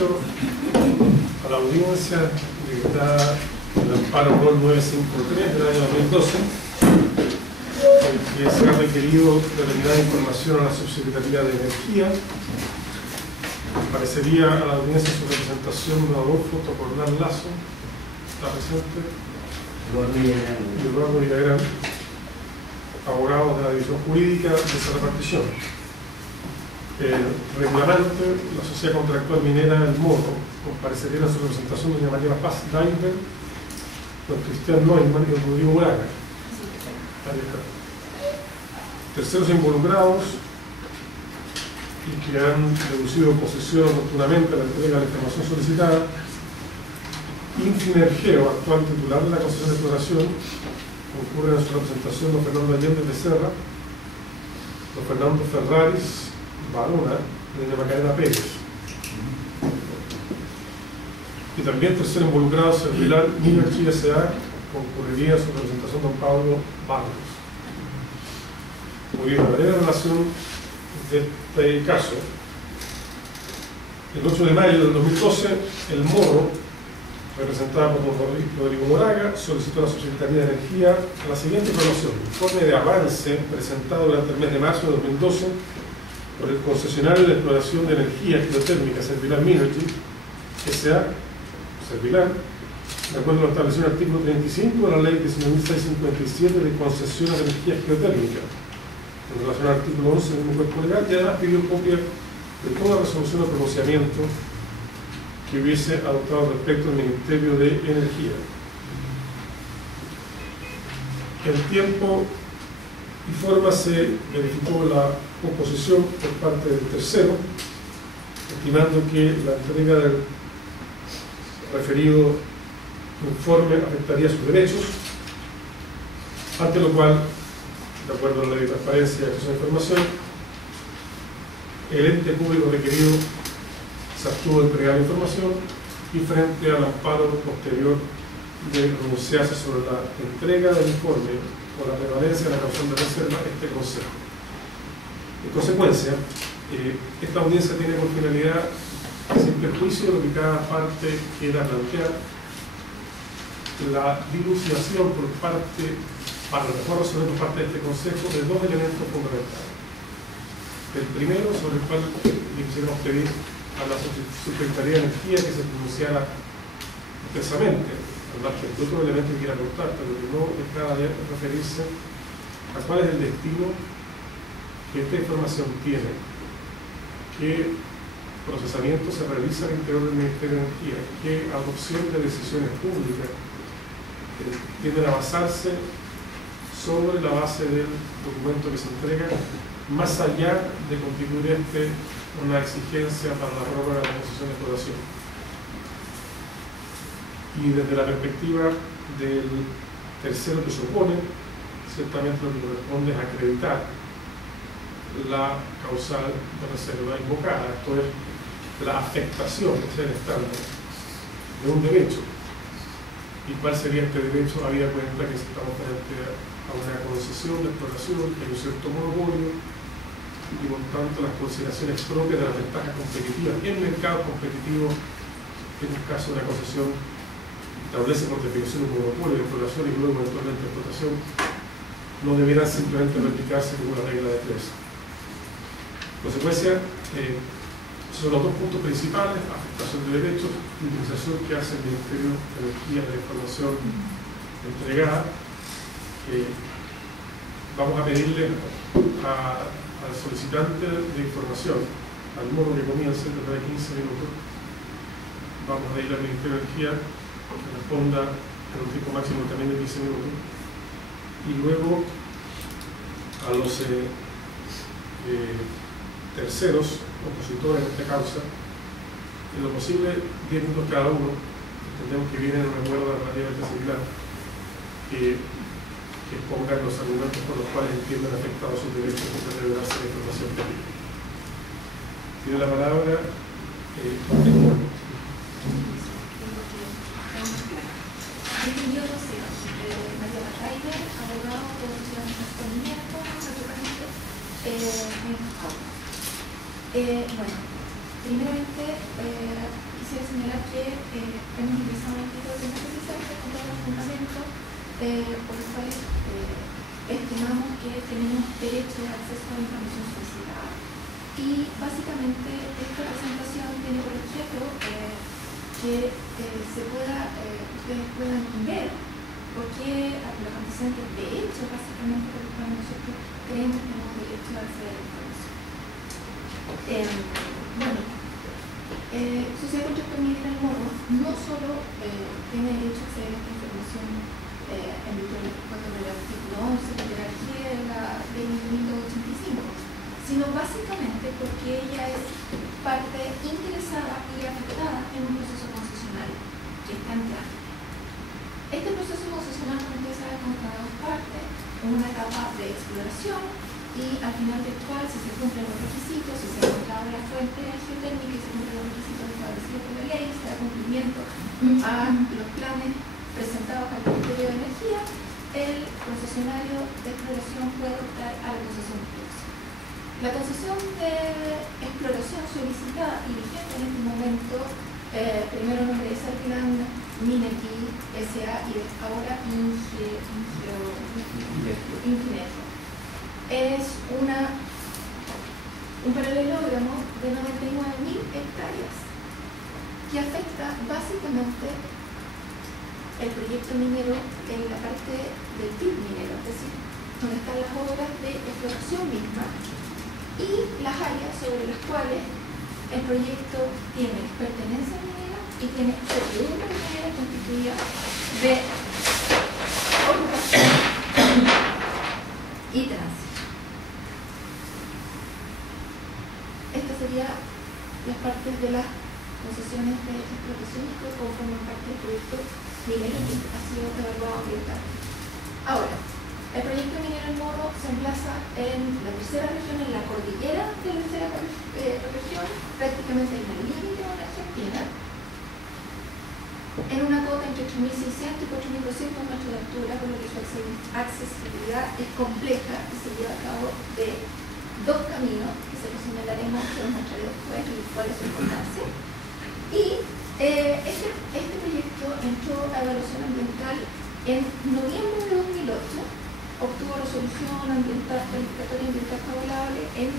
juicio a la audiencia dictada en el amparo ROL 953 del año 2012, en que se ha requerido determinada información a la Subsecretaría de Energía. Parecería a la audiencia su representación de Adolfo Tocornal Lazo, está presente, y Eduardo Villagrán, abogados de la División Jurídica de esa repartición. El reclamante, la Sociedad Contractual Minera El Morro, comparecería en su representación doña María Paz Daimler, don Cristian Neumann y don Rodrigo Braga. Terceros involucrados y que han deducido posesión oportunamente a la entrega de la información solicitada: Infinergeo, actual titular de la concesión de exploración, concurren en su representación don Fernando Allende Becerra, don Fernando Ferraris Barona y doña Macarena Pérez. Y también tercero involucrado, Servilar Minergy S.A., concurriría en su representación don Pablo Barros. Muy bien, la breve relación de este caso. El 8 de mayo del 2012, El Morro, representada por don Rodrigo Moraga, solicitó a la Subsecretaría de Energía la siguiente información: informe de avance presentado durante el mes de marzo de 2012 por el concesionario de exploración de energía geotérmica Servilar Minergy S.A., Servilar, de acuerdo a lo establecido en el artículo 35 de la Ley 19.657 de concesiones de energía geotérmica, en relación al artículo 11 del mismo cuerpo legal, y además pidió copia de toda resolución o pronunciamiento que hubiese adoptado respecto al Ministerio de Energía. En tiempo y forma se verificó la oposición por parte del tercero, estimando que la entrega del referido informe afectaría sus derechos, ante lo cual, de acuerdo a la Ley de Transparencia y Acceso a la Información, el ente público requerido se abstuvo de entregar la información, y frente al amparo posterior de pronunciarse sobre la entrega del informe o la prevalencia de la causa de reserva, este Consejo. En consecuencia, esta audiencia tiene por finalidad, sin perjuicio de lo que cada parte quiera plantear, la dilucidación por parte, para lo mejor resolver por parte de este Consejo, de dos elementos fundamentales. El primero, sobre el cual quisiéramos pedir a la Subsecretaría de Energía que se pronunciara expresamente, al margen de otro elemento que quiera aportar, pero que no dejara de referirse a cuál es el destino que esta información tiene, qué procesamiento se realiza al interior del Ministerio de Energía, qué adopción de decisiones públicas tienden a basarse sobre la base del documento que se entrega, más allá de constituir una exigencia para la prórroga de la concesión de exploración. Y desde la perspectiva del tercero que se opone, ciertamente lo que corresponde es acreditar la causal de reserva invocada, esto es la afectación, que es el estándar, de un derecho. ¿Y cuál sería este derecho? Habida cuenta que estamos frente a una concesión de exploración, que hay un cierto monopolio, y por tanto las consideraciones propias de las ventajas competitivas en mercados competitivos, en un caso de una concesión, establece por definición un monopolio de exploración y luego eventualmente de explotación, no deberán simplemente replicarse como una regla de tres. En consecuencia, esos son los dos puntos principales: afectación de derechos y utilización que hace el Ministerio de Energía de la información entregada. Vamos a pedirle al solicitante de información, al modo que comience dentro de 15 minutos, vamos a ir al Ministerio de Energía que responda en un tiempo máximo también de 15 minutos, y luego a los terceros opositores de esta causa, en lo posible 10 minutos cada uno. Entendemos que viene en un acuerdo relativamente similar, que expongan los argumentos por los cuales entienden afectados sus derechos de revelarse la información pública. Tiene la palabra Yo no sé, María Pataire, abogado de la Ciudad de Santander, bueno, primeramente quisiera señalar que hemos ingresado un artículo 316 con todos los fundamentos por los cuales estimamos que tenemos derecho al acceso a la información solicitada. Y básicamente esta presentación tiene por objeto que ustedes puedan ver por qué los antecedentes de hecho, básicamente por los cuales nosotros creemos que tenemos derecho a acceder a la información. Sociedad Contractual Minera El Morro no solo tiene derecho a acceder a esta información en virtud del artículo 11 de la jerarquía de la ley 1985, sino básicamente porque ella es parte interesada y afectada en un proceso concesional que está en trámite. Este proceso concesional, como ustedes saben, consta de dos partes: una etapa de exploración y al final del cual, si se cumplen los requisitos, si se ha encontrado la fuente geotérmica y se cumplen los requisitos establecidos por la ley, se da cumplimiento a los planes presentados al Ministerio de Energía, el concesionario de exploración puede optar a la concesión de exploración. La concesión de exploración solicitada y vigente en este momento, primero nombre de Serpiland Minetti S.A. y ahora Infineto, es un paralelogramo de 99.000 hectáreas que afecta básicamente el proyecto minero en la parte del PIB minero, es decir, donde están las obras de exploración misma y las áreas sobre las cuales el proyecto tiene pertenencia minera y tiene servidumbre minera constituida de ocupación y tránsito. Estas serían las partes de las concesiones de explotación que conforman parte del proyecto minero que ha sido evaluado ambientalmente. Ahora, el proyecto minero El Morro se emplaza en la tercera región, en la cordillera de la tercera región, prácticamente en el límite con Argentina, en una cota entre 8.600 y 4.200 metros de altura, por lo que su accesibilidad es compleja y se lleva a cabo de dos caminos, que se los señalaremos, que los mostraré después y cuál es su importancia. Y este proyecto entró a evaluación ambiental en noviembre de 2008, obtuvo resolución ambiental, calificatoria ambiental favorable en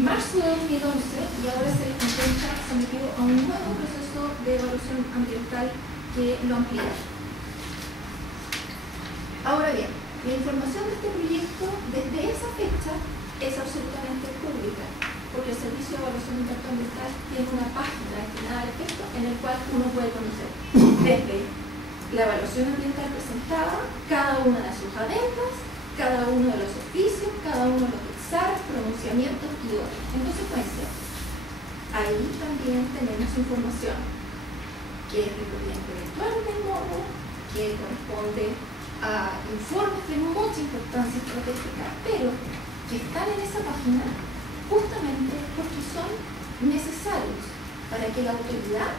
marzo de 2011 y ahora se les encuentra sometido a un nuevo proceso de evaluación ambiental que lo amplía. Ahora bien, la información de este proyecto desde esa fecha es absolutamente pública, porque el Servicio de Evaluación de Impacto Ambiental tiene una página destinada al efecto en el cual uno puede conocer desde la evaluación ambiental presentada, cada una de sus adendas, cada uno de los oficios, cada uno de los exámenes, pronunciamientos y otros. En consecuencia, ahí también tenemos información que es de propiedad intelectual del Morro, que corresponde a informes de mucha importancia estratégica, pero que están en esa página justamente porque son necesarios para que la autoridad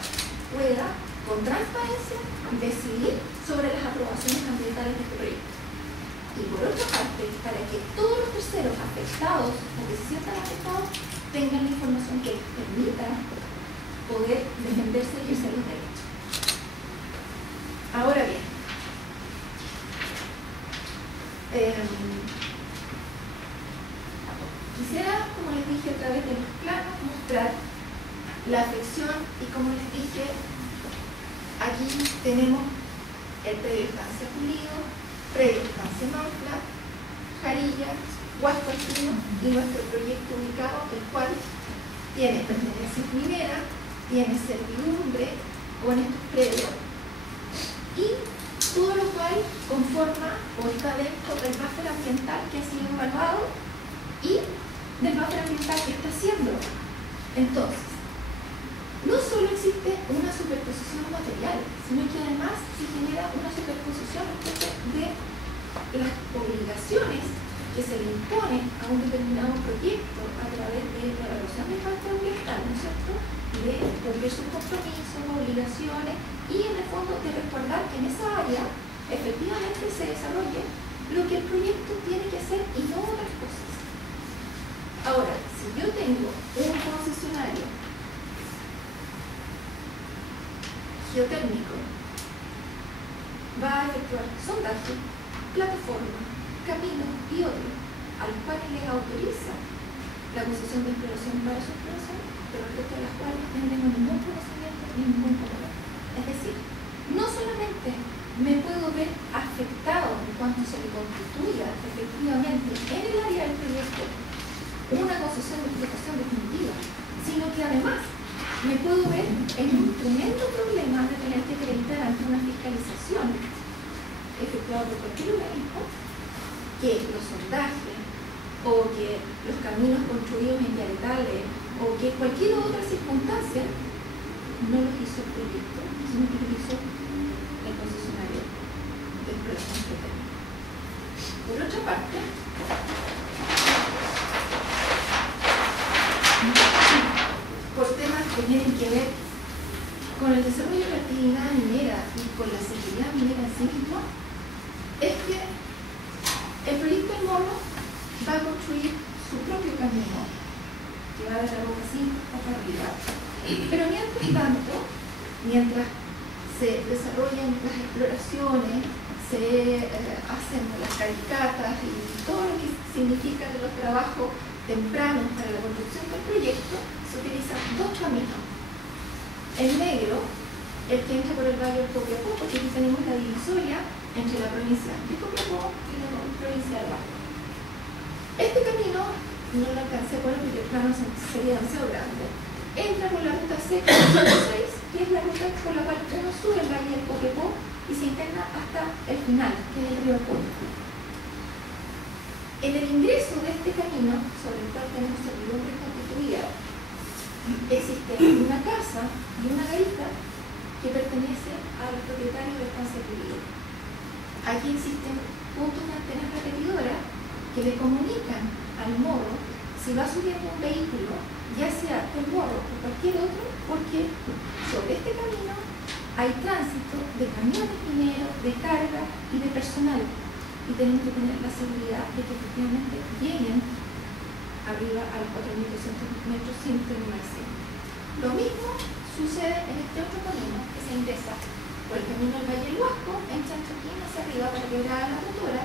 pueda, con transparencia, decidir sobre las aprobaciones ambientales de este proyecto. Y por otra parte, para que todos los terceros afectados o que se sientan afectados tengan la información que les permita poder defenderse y ejercer los derechos. Ahora bien, quisiera, como les dije, a través de los planos mostrar la afección y, como les dije, aquí tenemos el predio estancia Pulido, predio estancia Manfla, Jarilla, Huasco Alpino y nuestro proyecto ubicado, el cual tiene pertenencia minera, tiene servidumbre con estos predios y todo lo cual conforma o está dentro del buffer ambiental que ha sido evaluado y del buffer ambiental que está haciendo. Entonces, no solo existe una superposición material, sino que además se genera una superposición respecto de las obligaciones que se le imponen a un determinado proyecto a través de la evaluación de impacto ambiental, ¿no es cierto?, de cumplir sus compromisos, obligaciones y en el fondo de recordar que en esa área efectivamente se desarrolle lo que el proyecto tiene que hacer y no otras cosas. Ahora, si yo tengo un concesionario geotérmico va a efectuar sondaje, plataforma, camino y otros, a los cuales les autoriza la concesión de exploración para su exploración, pero respecto a las cuales no tengo ningún conocimiento ni ningún problema. Es decir, no solamente me puedo ver afectado en cuanto se le constituya efectivamente en el área del proyecto una concesión de explotación definitiva, sino que además me puedo ver en un tremendo problema de tener que acreditar ante una fiscalización efectuada por cualquier organismo que los sondajes o que los caminos construidos en vialetales o que cualquier otra circunstancia no los hizo el proyecto, sino que los hizo el concesionario de exploración geotérmica. Por otra parte, por temas que tienen que ver con el desarrollo de la actividad minera y con la seguridad minera en sí misma, es que el proyecto del Morro va a construir su propio camino que va de la Boca 5 hasta arriba. Pero mientras tanto, mientras se desarrollan las exploraciones, se hacen las calicatas y todo lo que significa de los trabajos tempranos para la construcción del proyecto, se utilizan dos caminos. El negro, el que entra por el valle del Copiapó, porque aquí tenemos la divisoria entre la provincia de Copiapó y la provincia de Bajo. Este camino no lo alcancé a poner porque el plano sería demasiado grande. Entra por la ruta C406, que es la ruta por la cual uno sube el valle del Copiapó y se interna hasta el final, que es el río Copiapó. En el ingreso de este camino, sobre el cual tenemos servidumbre constituida, existe una casa y una garita que pertenece al propietario de Estancia Quirino. Aquí existen puntos de antenas repetidoras que le comunican al morro si va subiendo un vehículo, ya sea el morro o cualquier otro, porque sobre este camino hay tránsito de camiones mineros, de carga y de personal. Y tenemos que tener la seguridad de que efectivamente lleguen arriba a los 4.200 metros sin terminarse. Lo mismo sucede en este otro camino que se ingresa por el camino del Valle del Huasco, en Chanchoquín hacia arriba para Quebrada la Motora.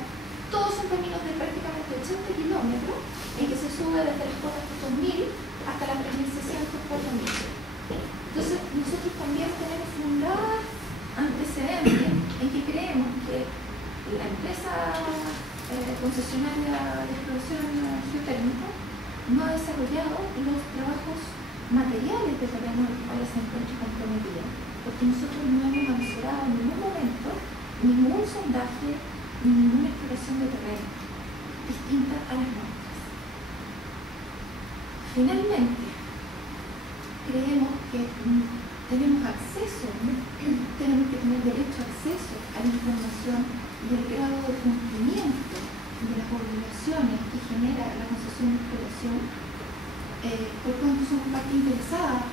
Todos son caminos de prácticamente 80 kilómetros en que se sube desde las cotas 2000 hasta las 3600 por camino. Entonces, nosotros también tenemos un gran antecedente en que creemos que la empresa concesionaria de exploración geotérmica no ha desarrollado los trabajos materiales de terreno en los cuales se encuentra comprometida, porque nosotros no hemos asesorado en ningún momento ningún sondaje ni ninguna exploración de terreno distinta a las nuestras. Finalmente, creemos que tenemos acceso, tenemos que tener derecho a acceso a la información del grado de cumplimiento de las obligaciones que genera la concesión de exploración, por cuanto somos parte interesada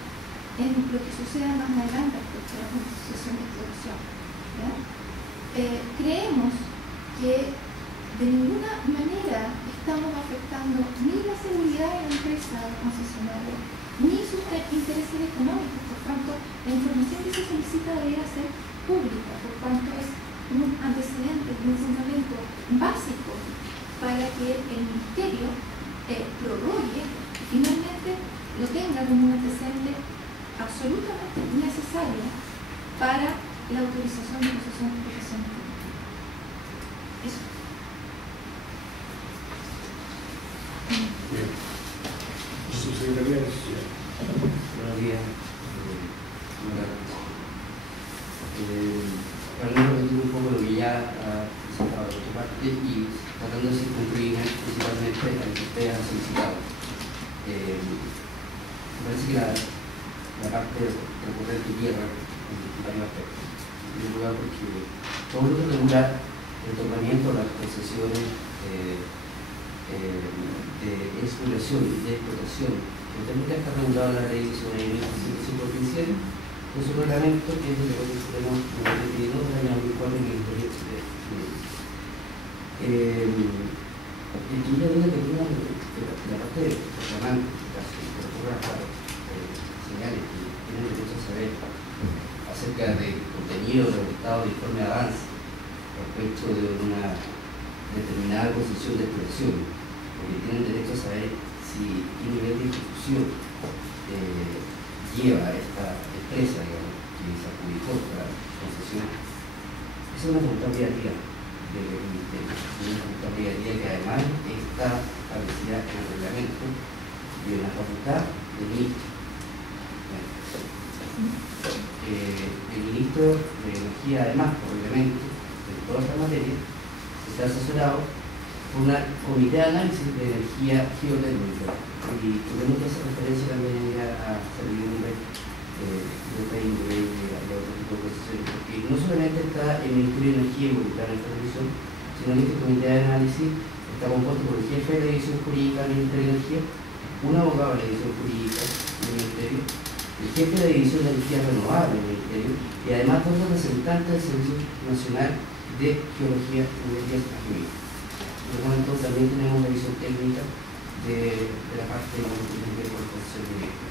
en lo que suceda más adelante respecto a la concesión de exploración. Creemos que de ninguna manera estamos afectando ni la seguridad de la empresa concesionaria, ni sus intereses económicos, por tanto, la información que se solicita debería ser pública, por cuanto es un antecedente, un fundamento básico para que el Ministerio prorrogue y finalmente lo tenga como un antecedente absolutamente necesario para la autorización de concesión de explotación. Eso. Bien. Subsecretaría de Sociedad. Buenos días. Hablando un poco de lo que ya ha presentado de otra parte y tratando de circunscribir principalmente a lo que ustedes han solicitado. Me parece que la parte de recorrer tu tierra en varios aspectos. En primer lugar, porque todo lo que regula el otorgamiento de las concesiones de exploración y de explotación, que también está regulado en la ley 19.157, con su reglamento, que es el de Supremo número 22 del año 2004 en el proyecto de ley. Y tú ya dices que la parte de reclamante, en este caso, que recurra a señales que tienen derecho a saber acerca de informe de avance respecto de una determinada concesión de exploración, porque tienen derecho a saber si qué nivel de ejecución lleva esta empresa, digamos, que se adjudicó la concesión. Esa es una facultad privativa del Ministerio, una facultad privativa que además está establecida en el reglamento de la facultad del ministro. El ministro de Energía, además, por reglamento de todas las materias, está asesorado por un comité de análisis de energía geotérmica. Y tuvimos que hacer referencia también a servidumbre de otra índole y a otro tipo de procesos, porque no solamente está el Ministerio de Energía involucrado en esta revisión, sino que este comité de análisis está compuesto por el jefe de la división jurídica del Ministerio de Energía, un abogado de la división jurídica del Ministerio, el jefe de la división de energía renovable del Ministerio y además dos representantes del Servicio Nacional de Geología y Energías Atómicas. Por lo tanto, también tenemos la visión técnica de la parte de la concesión directa.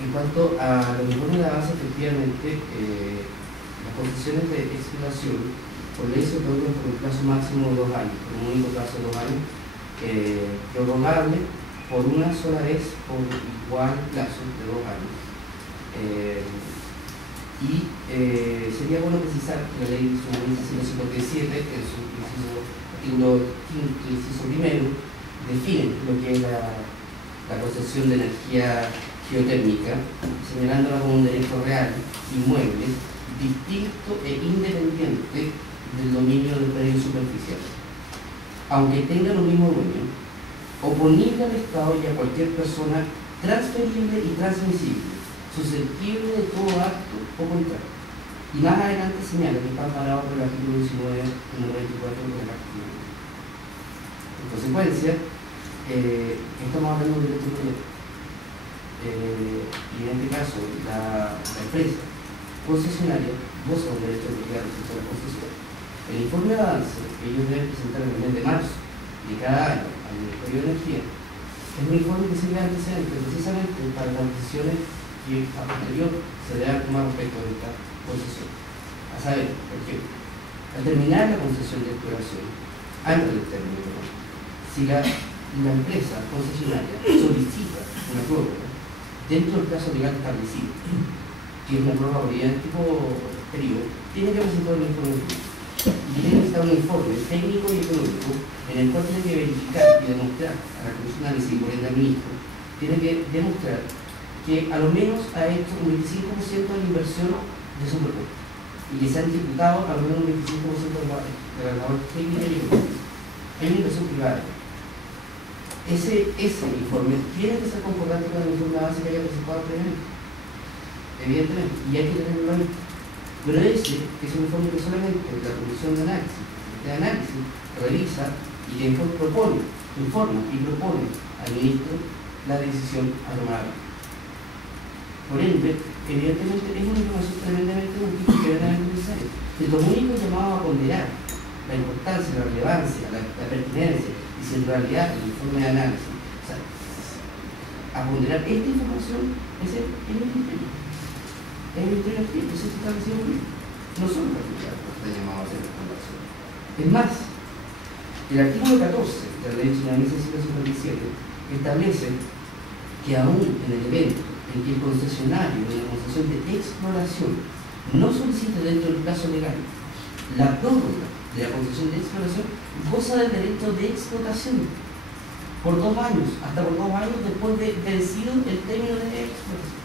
En cuanto a lo que pone la base, efectivamente, las concesiones de exploración por ley se otorgan por un plazo máximo de 2 años, por un único plazo de 2 años, prorrogable por una sola vez por igual plazo de 2 años. Sería bueno precisar que la ley 157, en su artículo 5, inciso primero, define lo que es la concesión de energía geotérmica, señalándola como un derecho real, inmueble, distinto e independiente del dominio del predio superficial, aunque tenga lo mismo dueño, oponible al Estado y a cualquier persona, transferible y transmisible, susceptible de todo acto o contrato. Y más adelante señala que está amparado por el artículo 19 y 94 de la Constitución. En consecuencia, estamos hablando de derecho privado. Y en este caso, la empresa concesionaria goza un derecho privado respecto a la concesión. El informe de avance que ellos deben presentar en el mes de marzo de cada año al Ministerio de Energía es un informe que sirve de antecedente precisamente para las decisiones que a posterior se deberán tomar respecto de esta concesión. A saber, por ejemplo, al terminar la concesión de exploración, antes del término, si la empresa concesionaria solicita una prórroga dentro del plazo legal establecido, que es una prórroga de idéntico periodo, tiene que presentar un informe y tiene que presentar un informe técnico y económico en el cual tiene que verificar y demostrar a la Comisión de Análisis y por ende al ministro, tiene que demostrar que a lo menos ha hecho un 25% de la inversión de su propuesta y que se ha ejecutado a lo menos un 25% de la labor técnica y económica. Hay una inversión privada. Ese informe tiene que ser concordante con el informe de base que haya presentado previamente, evidentemente, y hay que tenerlo en mente. Pero ese es un informe que solamente la Comisión de Análisis revisa y que informa y propone al ministro la decisión a tomar. Por ende, evidentemente es una información tremendamente útil y tremendamente necesaria. Es lo único llamado a ponderar la importancia, la relevancia, la pertinencia y si en realidad el informe de análisis, o sea, a ponderar esta información es el ministerio. El ministerio del tiempo, eso está establecido muy bien. No son particulares los que están llamados a hacer recomendaciones. Es más, el artículo 14 de la ley 1.657 establece que aún en el evento en que el concesionario de la concesión de exploración no solicite dentro del plazo legal la prórroga de la concesión de exploración, goza del derecho de explotación por 2 años, hasta por 2 años después de vencido el término de explotación.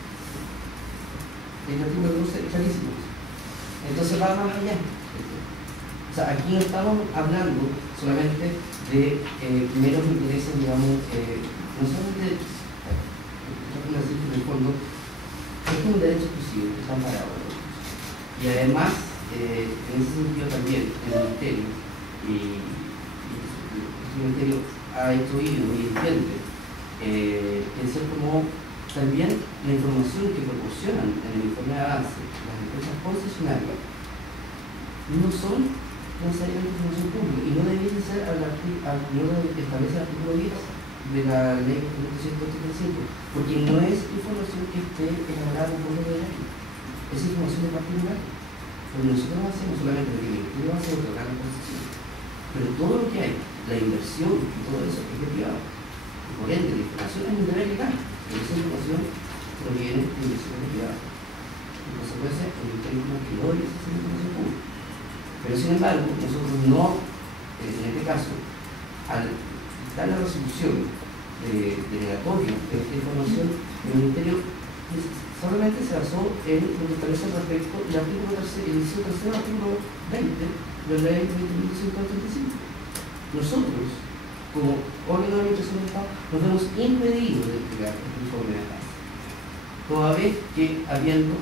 El artículo 12 es clarísimo. Entonces va más allá. O sea, aquí no estamos hablando solamente de primeros intereses, digamos, no solamente en el fondo, es un derecho exclusivo que está amparado. Y además, en ese sentido también, el Ministerio ha hecho oído y entiende, en cierto modo, también la información que proporcionan en el informe de avance las empresas concesionarias no son necesariamente información pública y no deberían ser no lo establece el artículo 10 de la ley 185, porque no es información que esté elaborada por el de ley. esa información es particular. Porque nosotros hacemos solamente lo que el Ministerio hace otorgar la concesión. Pero todo lo que hay, la inversión y todo eso es de privado. Y por ende, la información es un deber legal, pero esa información proviene de inversiones privadas. En consecuencia, el Ministerio que no debe hacer información pública. Pero sin embargo, nosotros no, en este caso, al dar la resolución denegatoria de esta información, el Ministerio solamente se basó en lo que establece al respecto el artículo 3, el inciso tercero, artículo 20 de la ley 20.135. Nosotros, como órgano de administración del Estado, nos hemos impedido de entregar el informe de la casa, toda vez que, habiendo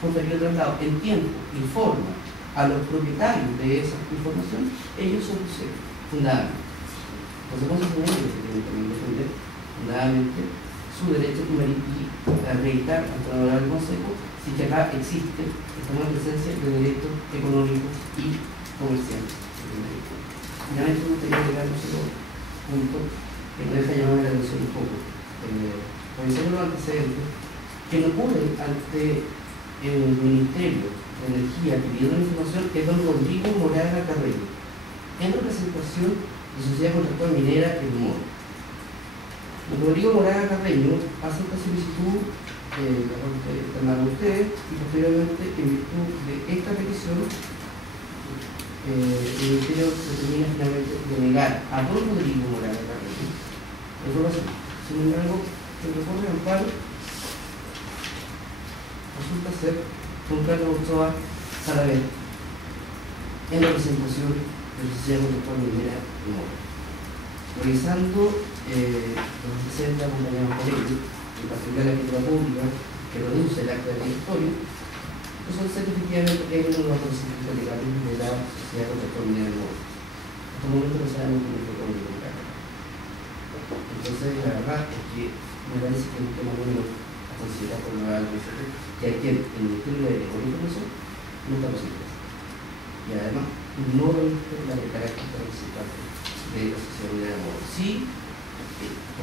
posterior traslado en tiempo y forma a los propietarios de esa información, ellos son fundadamente. Consecuencia de ellos que tienen también defender fundadamente su derecho y acreditar ante el honorable Consejo si que acá existe, estamos en presencia de derechos económicos y comerciales. Finalmente me gustaría llegar a un solo punto que me deja llamar la atención un poco. Revisando los antecedentes, que no ocurre ante el Ministerio de Energía pidiendo la información es don Rodrigo Moraga Carreño, en representación de Sociedad Contractual Minera El Moro. Don Rodrigo Moraga Carreño hace esta solicitud a ustedes y posteriormente, en virtud de esta petición, el Ministerio determina finalmente de negar a don Rodrigo Moraga Carreño la información. Sin embargo, el reporte al cual resulta ser don Carlos Ochoa Salavera, en representación de la Sociedad Contractual Minera El Moro. Revisando los antecedentes acompañados por ellos, en particular la escritura pública que reduce el acta de directorio, resulta ser que efectivamente hay unos representantes legales de la Sociedad Contractual Minera del Moro. Hasta el momento no sabemos cómo fue con el contrato. Entonces, la verdad es que me parece que es un tema bueno a considerar por lo alto, que aquí el Ministerio de Información no está posible. Y además, no reviste la de carácter representante de la Sociedad Minera del Moro. Sí,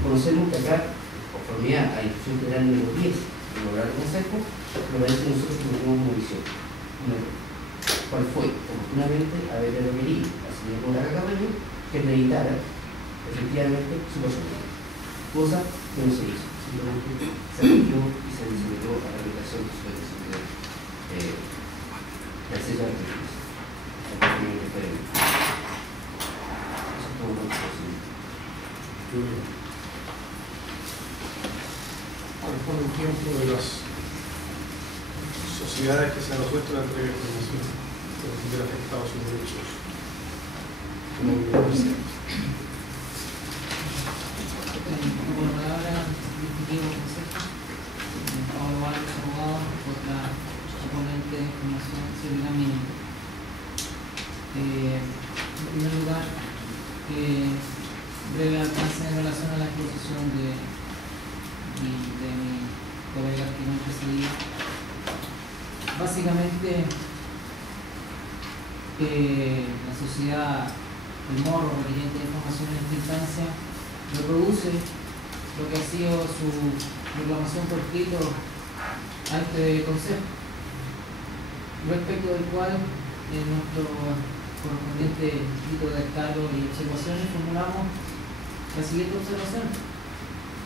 conocemos que acá, conformidad a Instrucción General número 10 del Honorable Consejo, me parece que nosotros tuvimos una visión. ¿Cuál fue? Oportunamente haber requerido al señor Moraga Carreño que acreditara efectivamente su personalidad, cosa que no se hizo. Simplemente se admitió y se sometió a la aplicación de su petición de acceso a la justicia. Eso es todo lo que por ejemplo, de las sociedades que se han opuesto a la entrega de información para tener afectados sus derechos como comerciales. Por palabra, discutivo Consejo, Pablo Álvarez, abogado, contra oponente de información seguridad mínima. En primer lugar, breve alcance en relación a la exposición de mi colega que me precedió. Básicamente, la sociedad El Moro, requiriente de información en esta instancia, reproduce lo que ha sido su reclamación por escrito a este Consejo, respecto del cual en nuestro correspondiente escrito de descargo y observaciones formulamos la siguiente observación.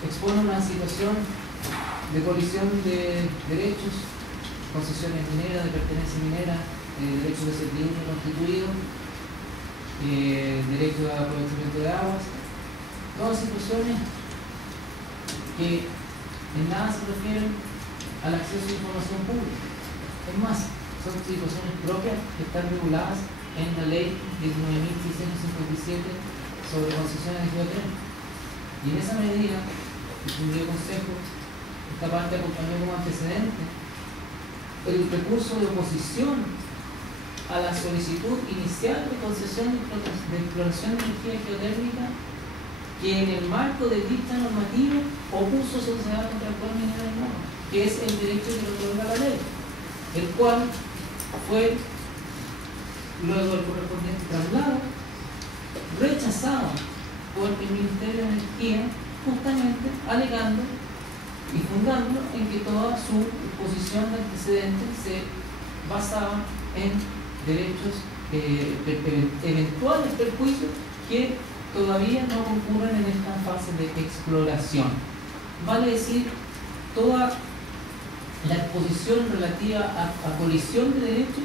Expone una situación de colisión de derechos, concesiones mineras, de pertenencia minera, derecho de servidumbre constituido, derecho de aprovechamiento de aguas, todas situaciones que en nada se refieren al acceso a información pública. Es más, son situaciones propias que están reguladas en la ley 19.657 sobre concesiones de geotérmicas. Y en esa medida, el distinguido Consejo, esta parte acompañó como antecedente el recurso de oposición a la solicitud inicial de concesión de exploración de energía geotérmica que en el marco de dicha normativa opuso Sociedad Contractual Minera del Moro, que es el derecho que le otorga la ley, el cual fue, luego del correspondiente traslado, rechazado por el Ministerio de Energía, justamente alegando y fundándolo en que toda su exposición de antecedentes se basaba en derechos, eventuales perjuicios que todavía no concurren en esta fase de exploración. Vale decir, toda la exposición relativa a colisión de derechos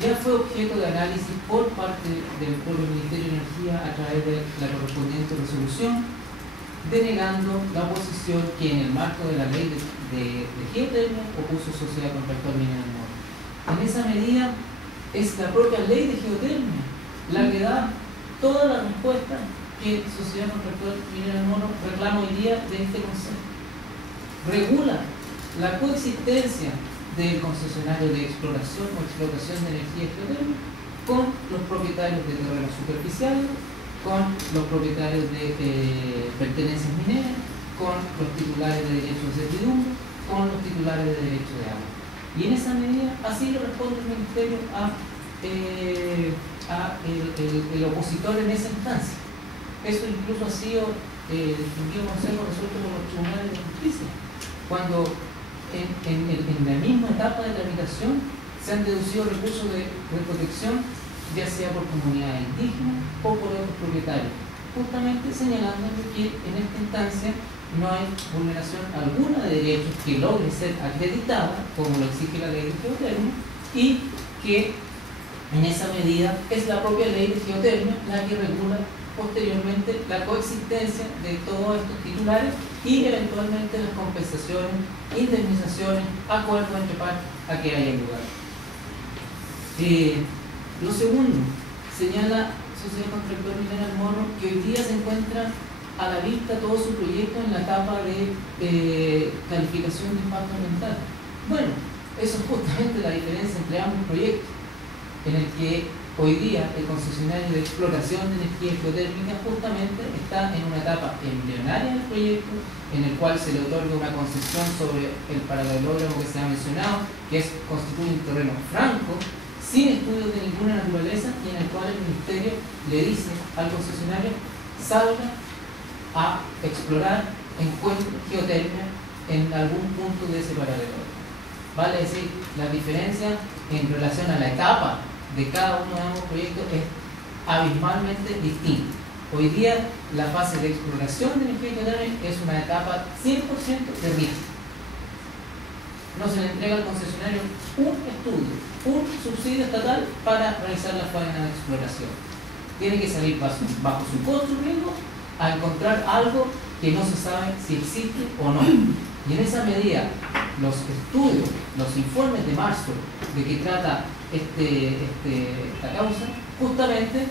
ya fue objeto de análisis por parte del propio Ministerio de Energía a través de la correspondiente resolución, denegando la oposición que en el marco de la ley de geotermia opuso Sociedad Contractual Minera del Moro. En esa medida es la propia ley de geotermia la que da toda la respuesta que Sociedad Contractual Minera del Moro reclama hoy día de este concepto. Regula la coexistencia del concesionario de exploración o explotación de energía geotérmica con los propietarios de terrenos superficiales, con los propietarios de pertenencias mineras, con los titulares de derechos de servidumbre, con los titulares de derechos de agua. Y en esa medida, así le responde el Ministerio el opositor en esa instancia. Eso incluso ha sido distinguido consejo resuelto por los tribunales de justicia, cuando en la misma etapa de tramitación se han deducido recursos de protección, ya sea por comunidades indígenas o por otros propietarios, justamente señalando que en esta instancia no hay vulneración alguna de derechos que logre ser acreditada, como lo exige la ley de geotermia, y que en esa medida es la propia ley de geotermia la que regula posteriormente la coexistencia de todos estos titulares y eventualmente las compensaciones, indemnizaciones, acuerdos entre partes a que haya lugar. Lo segundo, señala Sociedad Contractual Minera del Moro que hoy día se encuentra a la vista todo su proyecto en la etapa de calificación de impacto ambiental. Bueno, eso es justamente la diferencia entre ambos proyectos, en el que hoy día el concesionario de exploración de energía geotérmica justamente está en una etapa embrionaria del proyecto, en el cual se le otorga una concesión sobre el paralelogramo que se ha mencionado, que constituye un terreno franco, sin estudios de ninguna naturaleza, y en el cual el Ministerio le dice al concesionario: salga a explorar, encuentre geotermia en algún punto de ese paralelogramo. Vale decir, la diferencia en relación a la etapa de cada uno de ambos proyectos es abismalmente distinta. Hoy día la fase de exploración de energía geotérmica es una etapa 100% de riesgo. No se le entrega al concesionario un estudio, un subsidio estatal para realizar la faena de exploración. Tiene que salir bajo su costo y riesgo a encontrar algo que no se sabe si existe o no. Y en esa medida, los estudios, los informes de marzo de que trata esta causa, justamente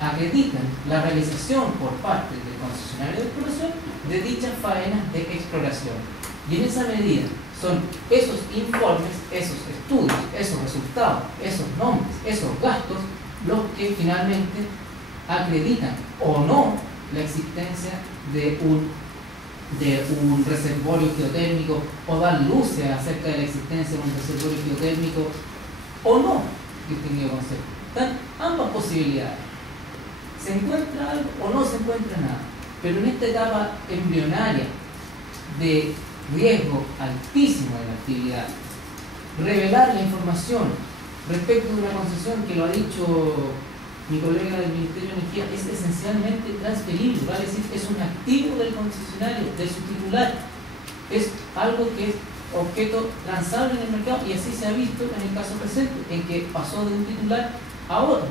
acreditan la realización por parte del concesionario de exploración de dichas faenas de exploración. Y en esa medida son esos informes, esos estudios, esos resultados, esos nombres, esos gastos, los que finalmente acreditan o no la existencia de un reservorio geotérmico, o dan luces acerca de la existencia de un reservorio geotérmico o no, distinguido concepto. Están ambas posibilidades. Se encuentra algo o no se encuentra nada. Pero en esta etapa embrionaria de riesgo altísimo de la actividad, revelar la información respecto de una concesión, que lo ha dicho mi colega del Ministerio de Energía, es esencialmente transferible, vale decir, es un activo del concesionario, de su titular, es algo que es objeto transable en el mercado, y así se ha visto en el caso presente, en que pasó de un titular a otro.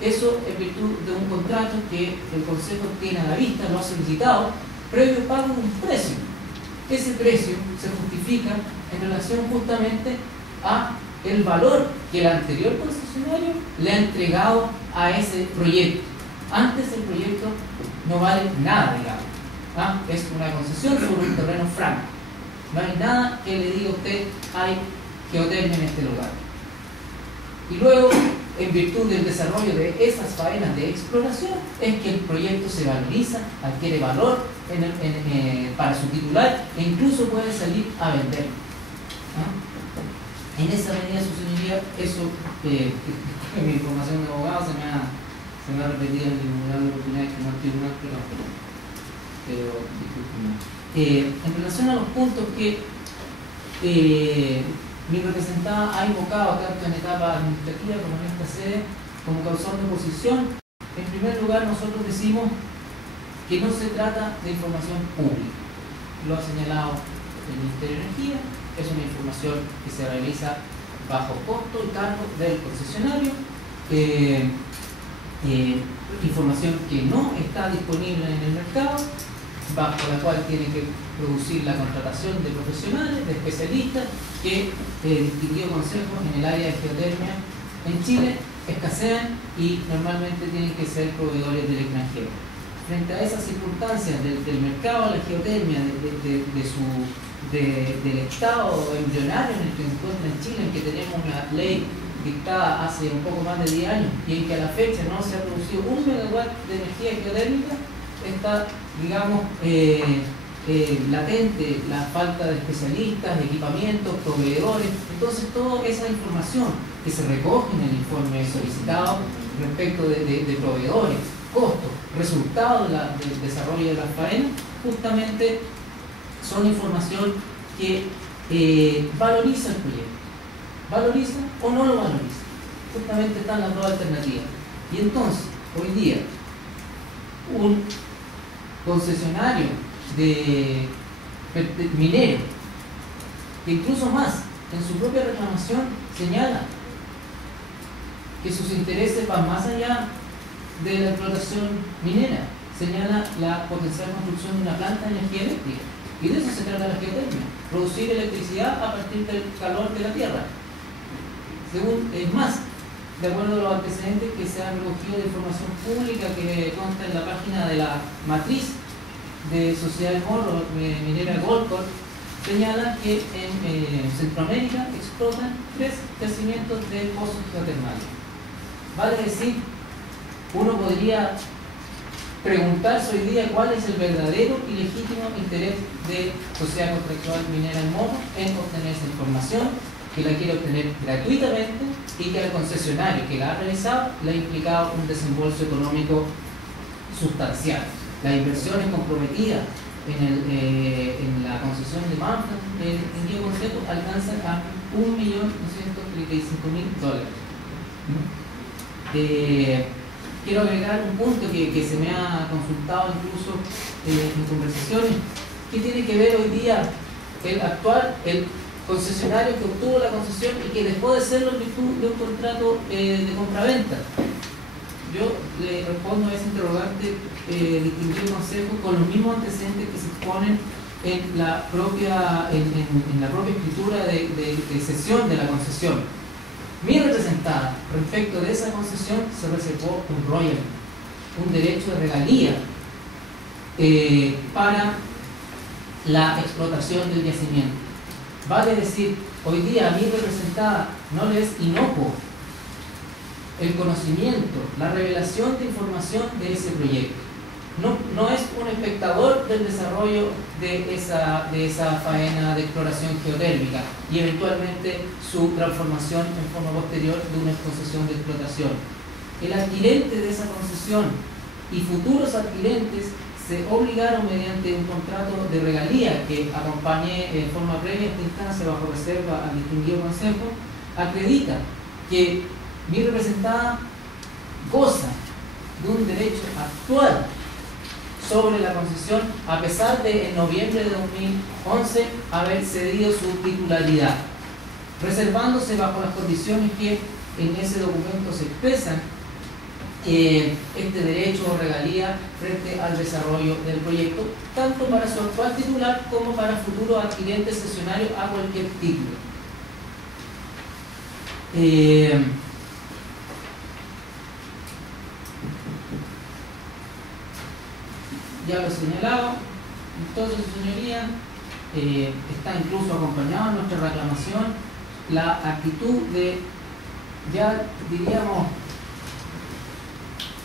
Eso en virtud de un contrato que el Consejo tiene a la vista, lo ha solicitado, previo pago de un precio. Ese precio se justifica en relación justamente a el valor que el anterior concesionario le ha entregado a ese proyecto. Antes el proyecto no vale nada, digamos. Es una concesión sobre un terreno franco. No hay nada que le diga a usted: hay geotermia en este lugar. Y luego, en virtud del desarrollo de esas faenas de exploración, es que el proyecto se valoriza, adquiere valor para su titular, e incluso puede salir a vender. En esa medida, su señoría, eso, en mi formación de abogado se me ha repetido en el tribunal de oportunidades, que no es tribunal, pero disculpen. En relación a los puntos que mi representada ha invocado tanto en etapa administrativa como en esta sede como causal de oposición, en primer lugar nosotros decimos que no se trata de información pública. Lo ha señalado el Ministerio de Energía, es una información que se realiza bajo costo y cargo del concesionario, información que no está disponible en el mercado, bajo la cual tiene que producir la contratación de profesionales, de especialistas, que distinguido consejo en el área de geotermia en Chile escasean y normalmente tienen que ser proveedores del extranjero. Frente a esas circunstancias del mercado de la geotermia, del estado embrionario en el que se encuentra en Chile, en que tenemos una ley dictada hace un poco más de 10 años y en que a la fecha no se ha producido 1 megawatt de energía geotérmica, está, digamos, latente la falta de especialistas, equipamientos, proveedores. Entonces toda esa información que se recoge en el informe solicitado respecto de proveedores, costos, resultados del desarrollo de las faenas, justamente son información que valoriza el proyecto. ¿Valoriza o no lo valoriza? Justamente están las dos alternativas. Y entonces, hoy día, un concesionario de minero, que incluso más, en su propia reclamación señala que sus intereses van más allá de la explotación minera, señala la potencial construcción de una planta de energía eléctrica. Y de eso se trata la geotermia, producir electricidad a partir del calor de la tierra. Es más, de acuerdo a los antecedentes que se han recogido de información pública que consta en la página de la matriz de Sociedad del Morro, minera Goldcorp, señala que en Centroamérica explotan 3 yacimientos de pozos geotermales. Vale decir, uno podría preguntarse hoy día cuál es el verdadero y legítimo interés de Sociedad Contractual Minera del Morro en obtener esa información, que la quiere obtener gratuitamente y que al concesionario que la ha realizado le ha implicado un desembolso económico sustancial. Las inversiones comprometidas en la concesión de Manfred en Guío Consejo alcanzan a $1.235.000. Quiero agregar un punto que se me ha consultado incluso en conversaciones, que tiene que ver hoy día el concesionario que obtuvo la concesión y que dejó de serlo en virtud de un contrato de compraventa. Yo le respondo a ese interrogante, distinguido consejo, con los mismos antecedentes que se exponen en la propia escritura de cesión de la concesión. Mi representada respecto de esa concesión se reservó un royalty, un derecho de regalía para la explotación del yacimiento. Vale decir, hoy día a mi representada no le es inocuo el conocimiento, la revelación de información de ese proyecto. No es un espectador del desarrollo de esa faena de exploración geotérmica y eventualmente su transformación en forma posterior de una concesión de explotación. El adquirente de esa concesión y futuros adquirentes se obligaron mediante un contrato de regalía que acompañé en forma previa a esta instancia bajo reserva al distinguido consejo, acredita que mi representada goza de un derecho actual sobre la concesión, a pesar de en noviembre de 2011 haber cedido su titularidad, reservándose bajo las condiciones que en ese documento se expresan este derecho o regalía frente al desarrollo del proyecto, tanto para su actual titular como para futuros adquirentes cesionarios a cualquier título. Ya lo he señalado, entonces, señoría, está incluso acompañado en nuestra reclamación la actitud de, ya diríamos,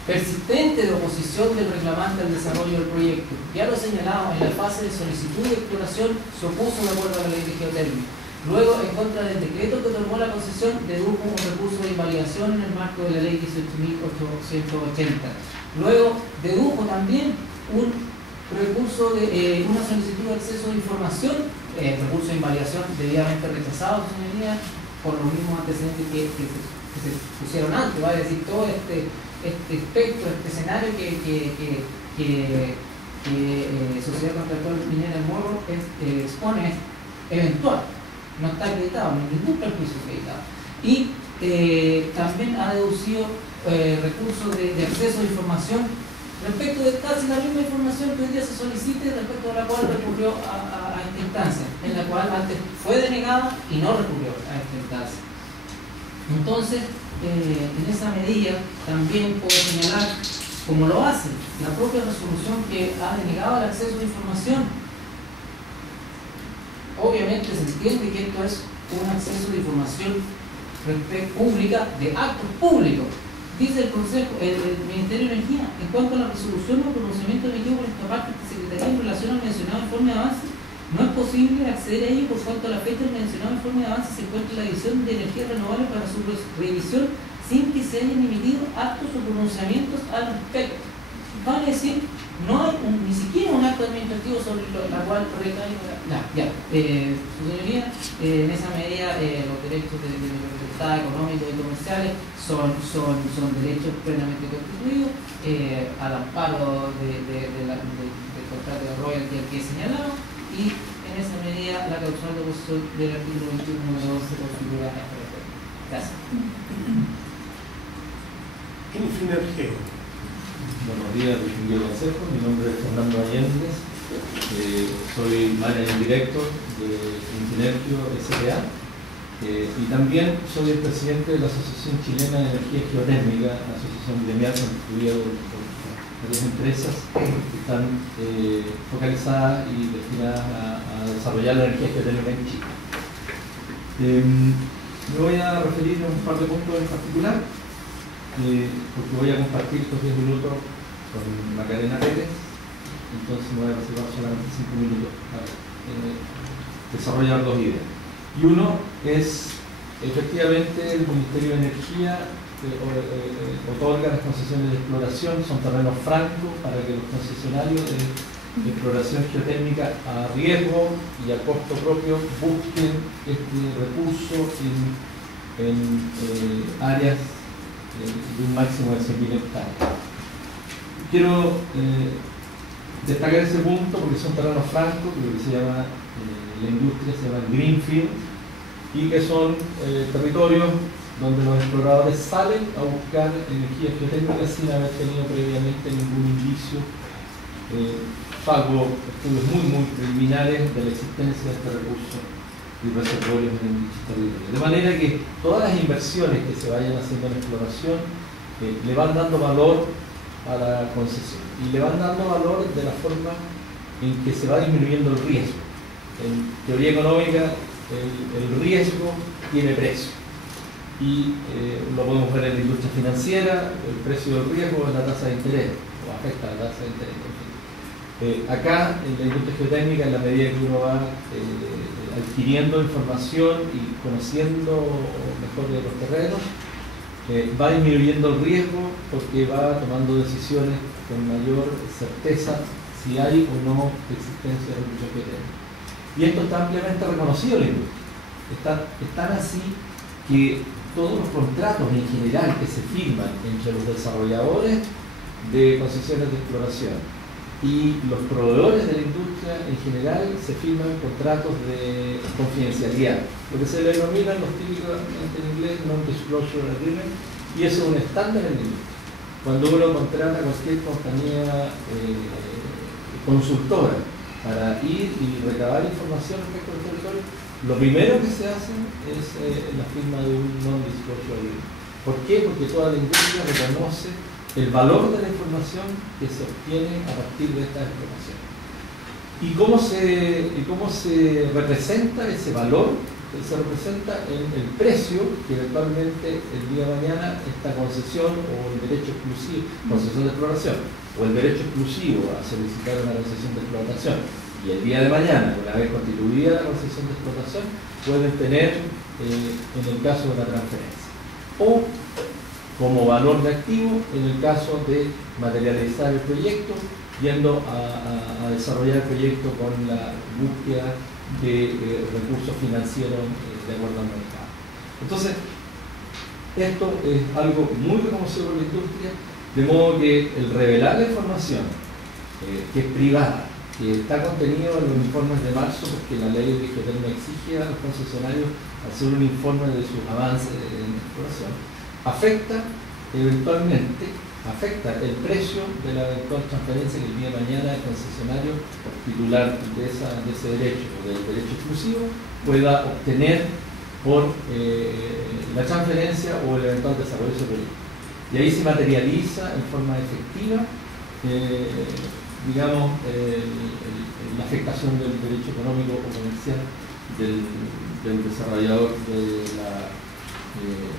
persistente de oposición del reclamante al desarrollo del proyecto. Ya lo he señalado, en la fase de solicitud de exploración se opuso de acuerdo a la ley de geotérmica. Luego, en contra del decreto que otorgó la concesión, dedujo un recurso de invalidación en el marco de la ley 18.880. Luego, dedujo también un recurso de una solicitud de acceso a información, recurso de invalidación debidamente rechazado, señoría, por los mismos antecedentes que se pusieron antes, ¿vale? Es decir, todo este espectro, este escenario que Sociedad Contractual Minera del Morro expone es eventual, no está acreditado, no hay ningún perjuicio acreditado. Y también ha deducido recursos de acceso a información respecto de casi la misma información que hoy día se solicite, respecto a la cual recurrió a esta instancia, en la cual antes fue denegada y no recurrió a esta instancia. Entonces, en esa medida también puedo señalar, como lo hace la propia resolución que ha denegado el acceso a información. Obviamente se entiende que esto es un acceso de información pública de actos públicos. Dice el Consejo, el Ministerio de Energía, en cuanto a la resolución o pronunciamiento emitido por esta parte de Secretaría en relación al mencionado informe de avance, no es posible acceder a ello por cuanto a la fecha del mencionado informe de avance se encuentra en la División de Energía Renovable para su revisión sin que se hayan emitido actos o pronunciamientos al respecto. Vale decir, no hay ni siquiera un acto administrativo sobre la cual recaiga su señoría, en esa medida los derechos de libertad económicos y comerciales son derechos plenamente constituidos al amparo del contrato de royalty que he señalado, y en esa medida la causal de oposición del artículo 21 se configura a este respecto. Gracias. Infinergeo. Buenos días, distinguido consejo. Mi nombre es Fernando Allende. Soy manager director de Infinergio S.A. Y también soy el presidente de la Asociación Chilena de Energía Geotérmica, asociación gremial constituida por varias empresas que están focalizadas y destinadas a desarrollar la energía geotérmica en Chile. Me voy a referir a un par de puntos en particular, porque voy a compartir estos 10 minutos con Macarena Pérez, entonces me voy a reservar solamente 5 minutos para desarrollar dos ideas. Y uno es, efectivamente, el Ministerio de Energía otorga las concesiones de exploración, son terrenos francos para que los concesionarios de exploración geotérmica a riesgo y a costo propio busquen este recurso en áreas de un máximo de 100.000 hectáreas. Quiero destacar ese punto porque son terrenos francos, que lo que se llama, la industria se llama greenfield, y que son territorios donde los exploradores salen a buscar energía geotérmica sin haber tenido previamente ningún indicio, salvo estudios muy preliminares de la existencia de este recurso y reservorios en dichos territorios. De manera que todas las inversiones que se vayan haciendo en exploración le van dando valor a la concesión y le van dando valor de la forma en que se va disminuyendo el riesgo. En teoría económica, el riesgo tiene precio y lo podemos ver en la industria financiera. El precio del riesgo es la tasa de interés, o afecta a la tasa de interés. Acá en la industria geotérmica, en la medida que uno va adquiriendo información y conociendo mejor de los terrenos, va disminuyendo el riesgo porque va tomando decisiones con mayor certeza si hay o no existencia de recursos geotérmicos. Y esto está ampliamente reconocido en la industria. Están así que todos los contratos en general que se firman entre los desarrolladores de concesiones de exploración y los proveedores de la industria en general se firman contratos de confidencialidad, lo que se le denominan los típicos en inglés non-disclosure agreement, y eso es un estándar en la industria. Cuando uno contrata cualquier compañía consultora para ir y recabar información respecto al territorio, lo primero que se hace es la firma de un non-disclosure agreement. ¿Por qué? Porque toda la industria reconoce el valor de la información que se obtiene a partir de esta información. ¿Y cómo se representa ese valor? Se representa en el precio que eventualmente el día de mañana esta concesión o el derecho exclusivo, concesión de exploración, o el derecho exclusivo a solicitar una concesión de explotación, y el día de mañana, una vez constituida la concesión de explotación, pueden tener en el caso de la transferencia. O como valor de activo en el caso de materializar el proyecto yendo a desarrollar proyectos con la búsqueda de recursos financieros de acuerdo al mercado. Entonces, esto es algo muy reconocido por la industria, de modo que el revelar la información que es privada, que está contenido en los informes de marzo, porque la ley de Geotermia exige a los concesionarios hacer un informe de sus avances en exploración, afecta eventualmente el precio de la eventual transferencia que el día de mañana el concesionario titular de ese derecho o del derecho exclusivo pueda obtener por la transferencia o el eventual desarrollo de ese proyecto. Y ahí se materializa en forma efectiva digamos, la afectación del derecho económico o comercial del desarrollador de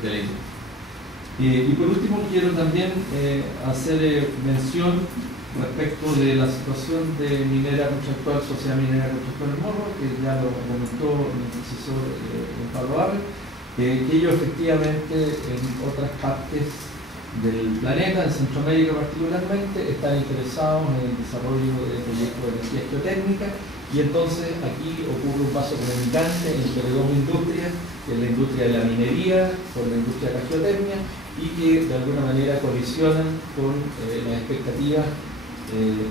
la industria. Y por último quiero también hacer mención respecto de la situación de Minera Contractual, Sociedad Minera Contractual El Morro, que ya lo comentó el profesor Pablo Arre, que ellos efectivamente en otras partes del planeta, en Centroamérica particularmente, están interesados en el desarrollo de proyectos de energía geotérmica, y entonces aquí ocurre un paso comunicante entre dos industrias, que es la industria de la minería con la industria de la geotermia, y que de alguna manera colisionan con las expectativas de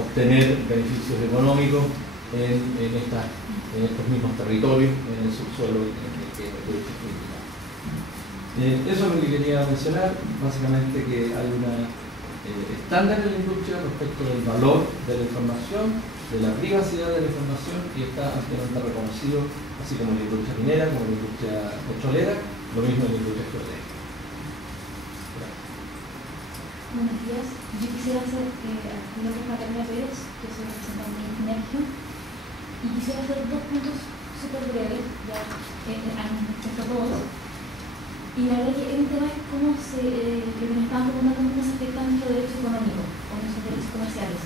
obtener beneficios económicos en estos mismos territorios, en el subsuelo en el que eso es lo que quería mencionar, básicamente que hay una estándar en la industria respecto del valor de la información, de la privacidad de la información, y está ampliamente reconocido, así como en la industria minera, como en la industria petrolera, lo mismo en la industria geotécnica. Buenos días, yo quisiera hacer, mi nombre es Macarena Pérez, yo soy representante de Infinergio, y quisiera hacer dos puntos súper breves, ya respecto a todos. Y la verdad que es un tema es cómo lo que me estaban preguntando, cómo se afecta nuestro derecho económico o nuestros derechos comerciales.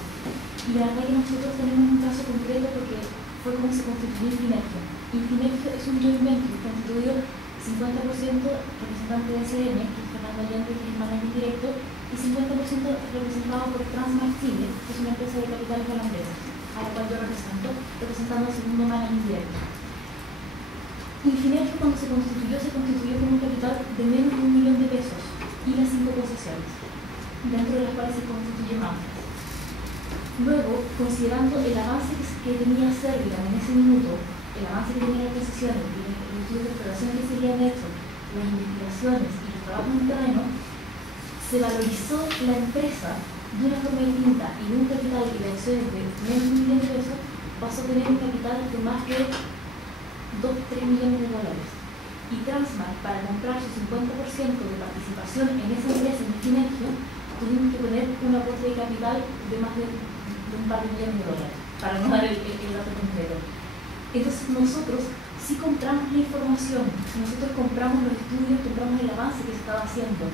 Y la verdad que nosotros tenemos un caso concreto porque fue como se constituyó Infinergio. Infinergio es un joint venture constituido 50% representante de SDM, que es Fernando Allende, que es el manager directo, y 50% representado por Transmark Chile, que es una empresa de capitales holandesa, a la cual yo represento, representando al segundo manager directo. Infinergio, cuando se constituyó con un capital de menos de 1 millón de pesos y las 5 concesiones, dentro de las cuales se constituye Manfred. Luego, considerando el avance que tenía Cervigan en ese minuto, el avance que tenía la concesión, los estudios de exploración que se habían hecho, las investigaciones y los trabajos en terreno, se valorizó la empresa de una forma distinta, y de un capital y de acciones de menos de 1 millón de pesos pasó a tener un capital de más de 2-3 millones de dólares. Y Transmark, para comprar su 50% de participación en esa empresa, en Infinergio, tuvimos que poner un aporte de capital de más de un par de millones de dólares, para no dar el dato concreto. Entonces nosotros sí compramos la información, nosotros compramos los estudios, compramos el avance que se estaba haciendo.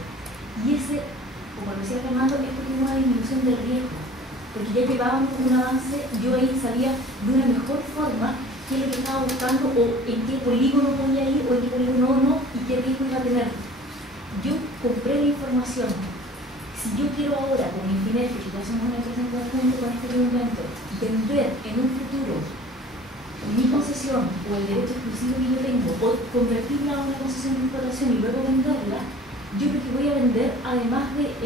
Y ese, como lo decía Fernando, es porque hubo una disminución del riesgo, porque ya llevábamos un avance, yo ahí sabía de una mejor forma qué es lo que estaba buscando, o en qué polígono podía ir, o en qué polígono no, y qué riesgo iba a tener. Yo compré la información. Si yo quiero ahora, con Infinergio, que ya somos una empresa en conjunto con este documento, vender en un futuro mi concesión o el derecho exclusivo que yo tengo, o convertirla a una concesión de explotación y luego venderla, yo lo que voy a vender, además de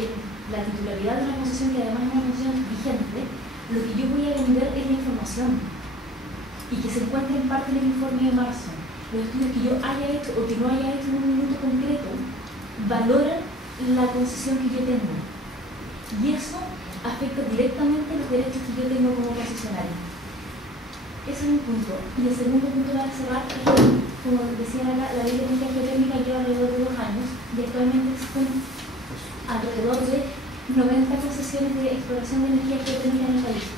la titularidad de una concesión, que además es una concesión vigente, lo que yo voy a vender es la información, y que se encuentra en parte en el informe de marzo. Los estudios que yo haya hecho o que no haya hecho en un minuto concreto valoran la concesión que yo tengo, y eso afecta directamente los derechos que yo tengo como concesionario. Ese es un punto. Y el segundo punto para cerrar es que, como decían acá, la ley de energía geotérmica lleva alrededor de 2 años y actualmente existen alrededor de 90 concesiones de exploración de energía geotérmica en el país.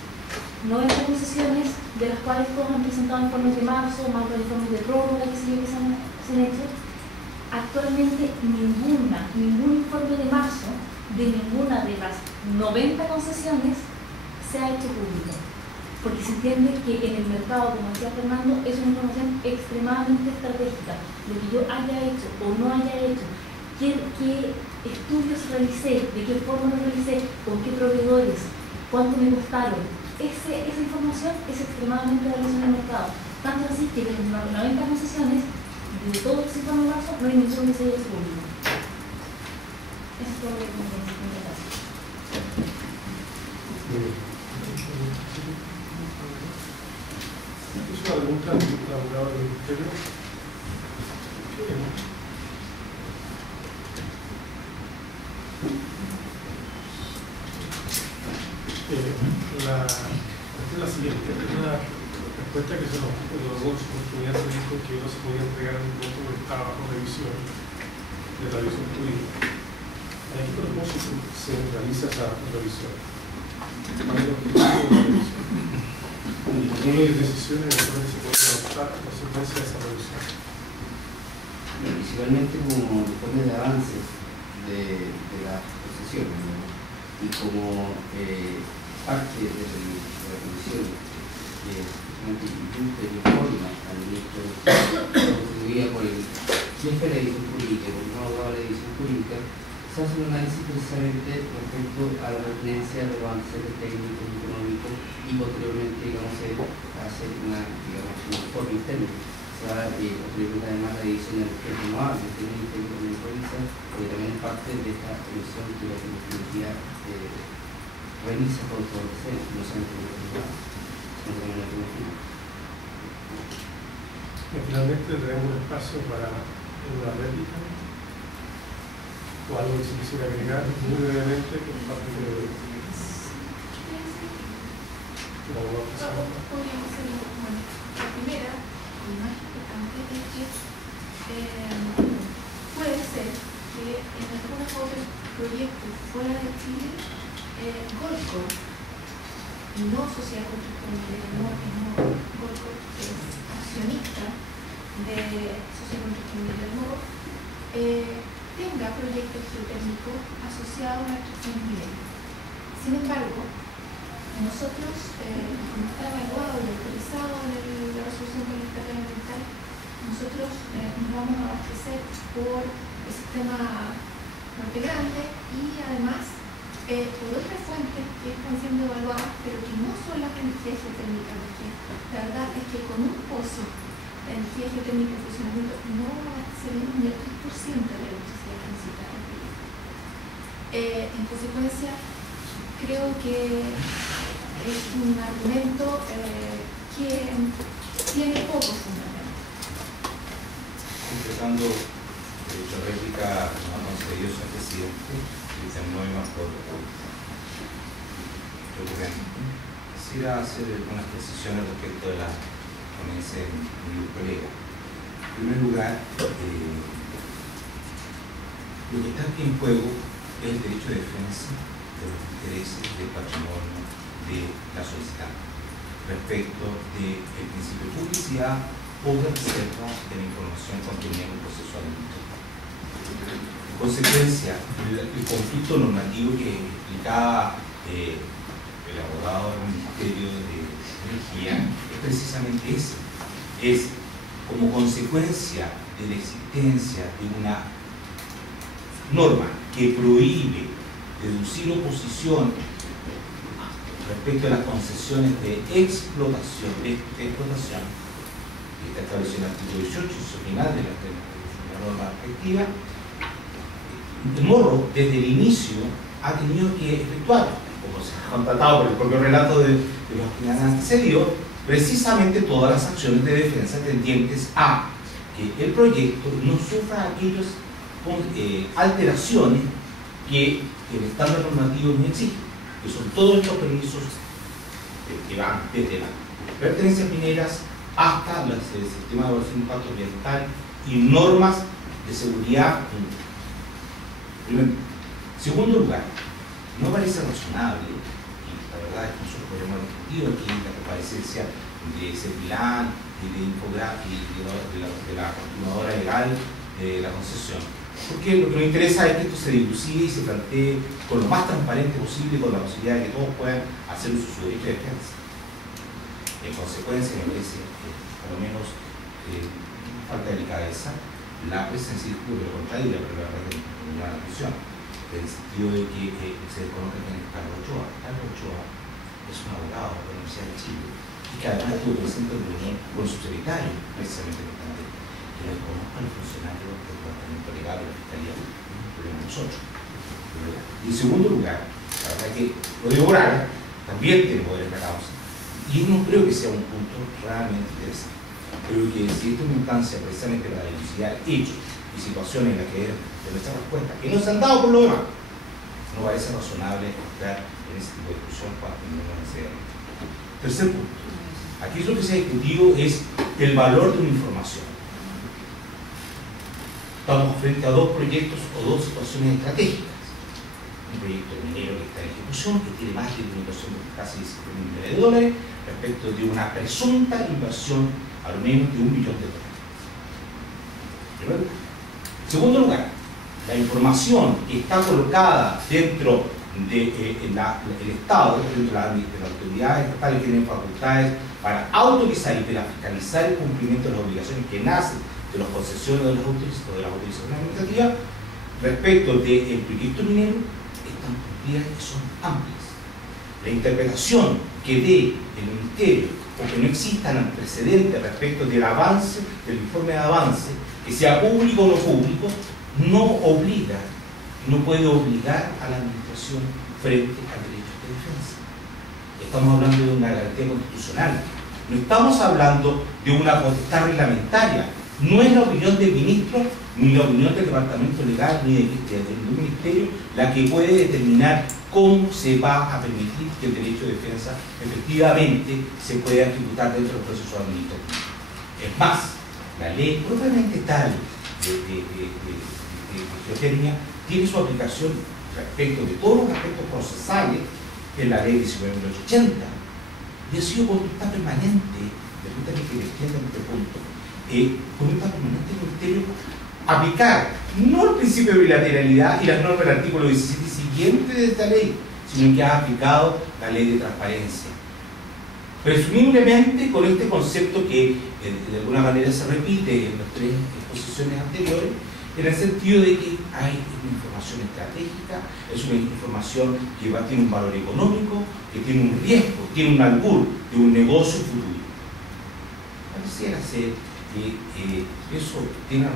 90 concesiones, de las cuales todos han presentado informes de marzo, más los informes de prórroga que se han hecho. Actualmente ningún informe de marzo de ninguna de las 90 concesiones se ha hecho público, porque se entiende que en el mercado, como decía Fernando, es una información extremadamente estratégica. Lo que yo haya hecho o no haya hecho qué estudios realicé, de qué forma los realicé, con qué proveedores, cuánto me costaron. Esa información es extremadamente valiosa en el mercado. Tanto así que de las 90 concesiones, de todo el sistema de marzo, no hay ningún que se haya hecho público. Eso es todo lo que tengo que decir. Es una pregunta del abogado del Ministerio. La siguiente, una respuesta que se nos otorgó en su oportunidad, se dijo que no se podía entregar en un momento porque estaba bajo revisión de la revisión jurídica. ¿A qué propósito se realiza esa revisión? ¿Cuál es el objetivo de la revisión? ¿Y qué decisiones eventualmente se pueden adoptar a consecuencia de esa revisión? Principalmente como informe de avance de las procesiones, ¿no? Y como parte de la comisión que justamente informa al ministro constituida por el jefe de la edición jurídica, por no abogado de la edición jurídica, se hace un análisis precisamente respecto a la pertinencia de los avances técnicos y económicos y posteriormente, digamos, se hace un informe interno. Se va posteriormente además la edición de energías renovables, que es un interno de provincia, que también es parte de esta comisión que la definitiva revisa por todo lo que sea, no solamente por los privados, sino también la economía. Finalmente tenemos un espacio para una réplica o algo que se quisiera agregar muy brevemente por parte de la abogada. Podríamos hacer la primera, y más importante, es que puede ser que en algunos otros proyectos fuera de Chile, Golco, y no Sociedad Constructora Minera, Golco, que es accionista de Sociedad Constructora Minera, tenga proyectos geotérmicos asociados a la extracción minera. Sin embargo, nosotros, como está evaluado y autorizado en la resolución comunitaria ambiental, nosotros nos vamos a abastecer por el sistema Norte Grande y además por otras fuentes que están siendo evaluadas, pero que no son las energías geotérmicas, porque la verdad es que con un pozo de energía geotérmica en funcionamiento no abasteceremos ni el 3% de la electricidad que necesita el país. En consecuencia, creo que es un argumento que tiene poco fundamento. Empezando, la réplica no ha concedido su presidente, Cristian Neumann, por quisiera hacer algunas precisiones respecto de la ponencia de mi colega. En primer lugar, lo que está aquí en juego es el derecho de defensa de los intereses del patrimonio de la solicitante respecto del principio de publicidad o de reserva de la información contenida en el proceso administrativo. En consecuencia, el conflicto normativo que explicaba el abogado del Ministerio de Energía es precisamente ese. Es como consecuencia de la existencia de una norma que prohíbe deducir oposición respecto a las concesiones de explotación, que está establecido en el artículo 18, su final de la norma respectiva. El Morro, desde el inicio, ha tenido que efectuar, como se ha constatado por el propio relato de los que han antecedido, precisamente todas las acciones de defensa tendientes a que el proyecto no sufra aquellas alteraciones que el estándar normativo no exige, que son todos estos permisos que van desde las pertenencias mineras hasta el sistema de evaluación de impacto ambiental y normas de seguridad. Primero. Segundo lugar, no parece razonable, y la verdad es que nosotros podemos discutir aquí la comparecencia de Cepilán y de Infograph y de la continuadora legal de la concesión, porque lo que nos interesa es que esto se dilucide y se plantee con lo más transparente posible, con la posibilidad de que todos puedan hacer uso de su derecho de defensa. En consecuencia, me parece que por lo menos falta de delicadeza la presencia de lo contrario de la prueba llama la atención, en el sentido de que se desconoce quién es Carlos Ochoa. Carlos Ochoa es un abogado de la Universidad de Chile y que además estuvo presente en reunión con el subsecretario, precisamente de esta materia, que lo conozca a los funcionarios del Departamento Legal de la Fiscalía, un problema de nosotros. Y en segundo lugar, la verdad que Rodrigo Moraga también tiene poder en la causa, y no creo que sea un punto realmente interesante. Creo que si esta es una instancia precisamente para dilucidar hechos y situaciones en las que de nuestras respuestas, que no se han dado por lo demás, no parece razonable estar en ese tipo de discusión cuando no se da. Tercer punto. Aquí lo que se ha discutido es el valor de una información. Estamos frente a dos proyectos o dos situaciones estratégicas. Un proyecto minero que está en ejecución, que tiene más de una inversión de casi $17 millones respecto de una presunta inversión al menos de $1 billón. En segundo lugar, la información que está colocada dentro del Estado, dentro de las autoridades estatales que tienen facultades para autorizar y para fiscalizar el cumplimiento de las obligaciones que nacen de las concesiones de las autorizaciones administrativas respecto del proyecto minero, están cumplidas y son amplias. La interpretación que dé el Ministerio o que no existan antecedentes respecto del avance, del informe de avance, que sea público o no público, no obliga, no puede obligar a la administración frente al derecho de defensa. Estamos hablando de una garantía constitucional, no estamos hablando de una potestad reglamentaria. No es la opinión del ministro, ni la opinión del departamento legal, ni del ministerio, la que puede determinar cómo se va a permitir que el derecho de defensa efectivamente se pueda ejecutar dentro del proceso administrativo. Es más, la ley propiamente tal de geotecnia tiene su aplicación respecto de todos los aspectos procesales en la ley 19.880 y ha sido conducta permanente, permítanme que defienda este punto, conducta permanente del Ministerio aplicar no el principio de bilateralidad y las normas del artículo 17 siguiente de esta ley, sino que ha aplicado la ley de transparencia. Presumiblemente con este concepto que de alguna manera se repite en las tres exposiciones anteriores, en el sentido de que hay una información estratégica, es una información que tiene un valor económico, que tiene un riesgo, tiene un albur de un negocio futuro. Pareciera ser que eso tiene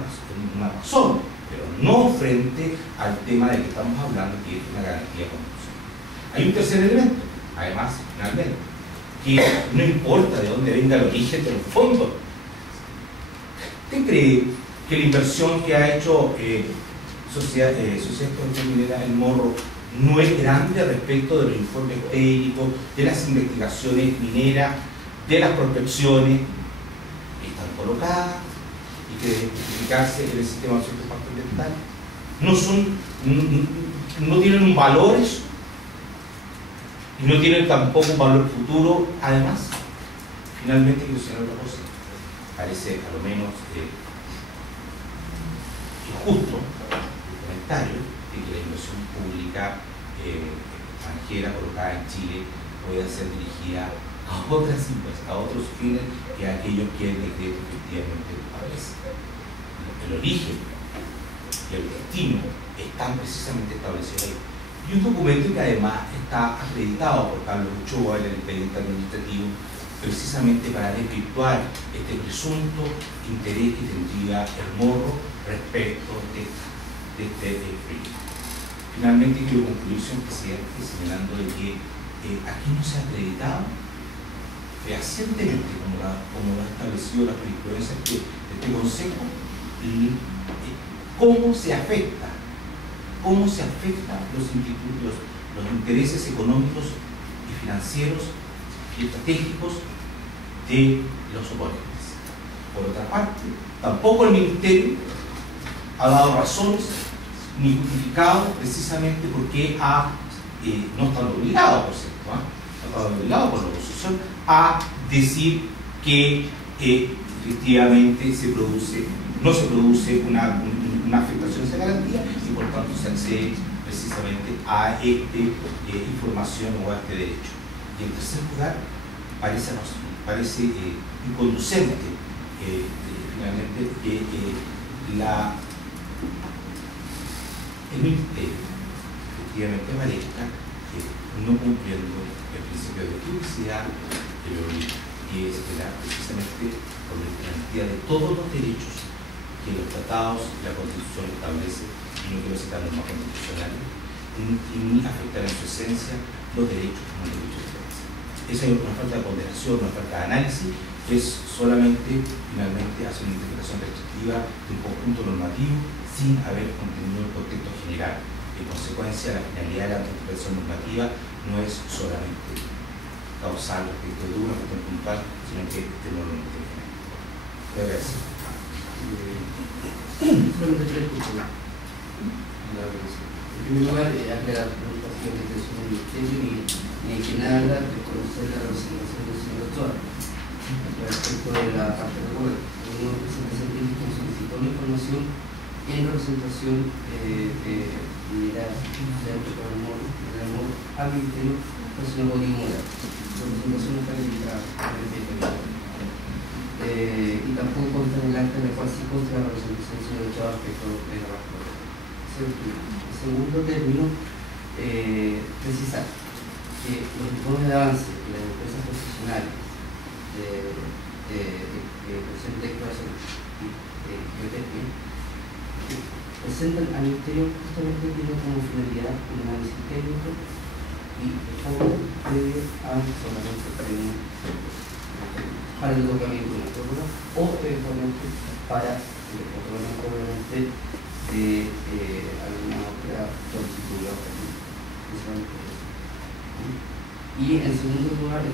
una razón, pero no frente al tema del que estamos hablando, que es una garantía constitucional. Hay un tercer elemento, además, finalmente, que no importa de dónde venga el origen de los fondos. ¿Usted cree que la inversión que ha hecho Sociedad Minera El Morro no es grande respecto de los informes técnicos, de las investigaciones mineras, de las prospecciones que están colocadas y que deben justificarse en el sistema de impacto ambiental? No tienen un valor eso, y no tienen tampoco un valor futuro. Además, finalmente quiero decir otra cosa, parece a lo menos injusto el comentario de que la inversión pública extranjera colocada en Chile pueda ser dirigida a otros fines que aquellos que el decreto efectivamente establece. El origen y el destino están precisamente establecidos ahí. Y un documento que además está acreditado por Carlos Ochoa en el expediente administrativo, precisamente para desvirtuar este presunto interés que tendría el Morro respecto de este proyecto. Finalmente quiero concluir, señor presidente, señalando de que aquí no se ha acreditado fehacientemente, como lo ha establecido la jurisprudencia de este Consejo, cómo se afecta los intereses económicos y financieros y estratégicos de los oponentes. Por otra parte, tampoco el Ministerio ha dado razones ni justificado precisamente por qué no están obligados, por cierto, no están obligados por la oposición a decir que efectivamente no se produce una afectación a esa garantía y por tanto se accede precisamente a esta información o a este derecho. Y en tercer lugar, parece inconducente finalmente que el Ministerio efectivamente aparezca no cumpliendo el principio de publicidad, que es precisamente por la garantía de todos los derechos que los tratados y la Constitución establece, y no quiero citar normas constitucionales, ni afectar en su esencia los derechos como los derechos de defensa. Esa es una falta de ponderación, una falta de análisis, que es solamente, finalmente, hacer una interpretación restrictiva de un conjunto normativo sin haber contenido el contexto general. En consecuencia, la finalidad de la interpretación normativa no es solamente causar respecto de una cuestión puntual, sino que de lo normativo general. Gracias. Solamente tres puntos. En primer lugar, aclarar la preocupación que es un ministerio y en general reconocer la representación del señor Ochoa respecto de la parte de gobierno. Uno representa científico solicitó la información en representación de la al ministerio, pues no podía morar. La representación no está limitada y tampoco consta en el acta en el cual se consta la representación del señor Ochoa respecto de la parte. En segundo término, precisar que los informes de avance de las empresas profesionales de exploración y geotecnia presentan al Ministerio justamente tiene como finalidad un análisis técnico y todo previo a solamente para el otorgamiento de una prórroga o eventualmente para el otorgamiento obviamente de alguna otra solicitud y en segundo lugar, me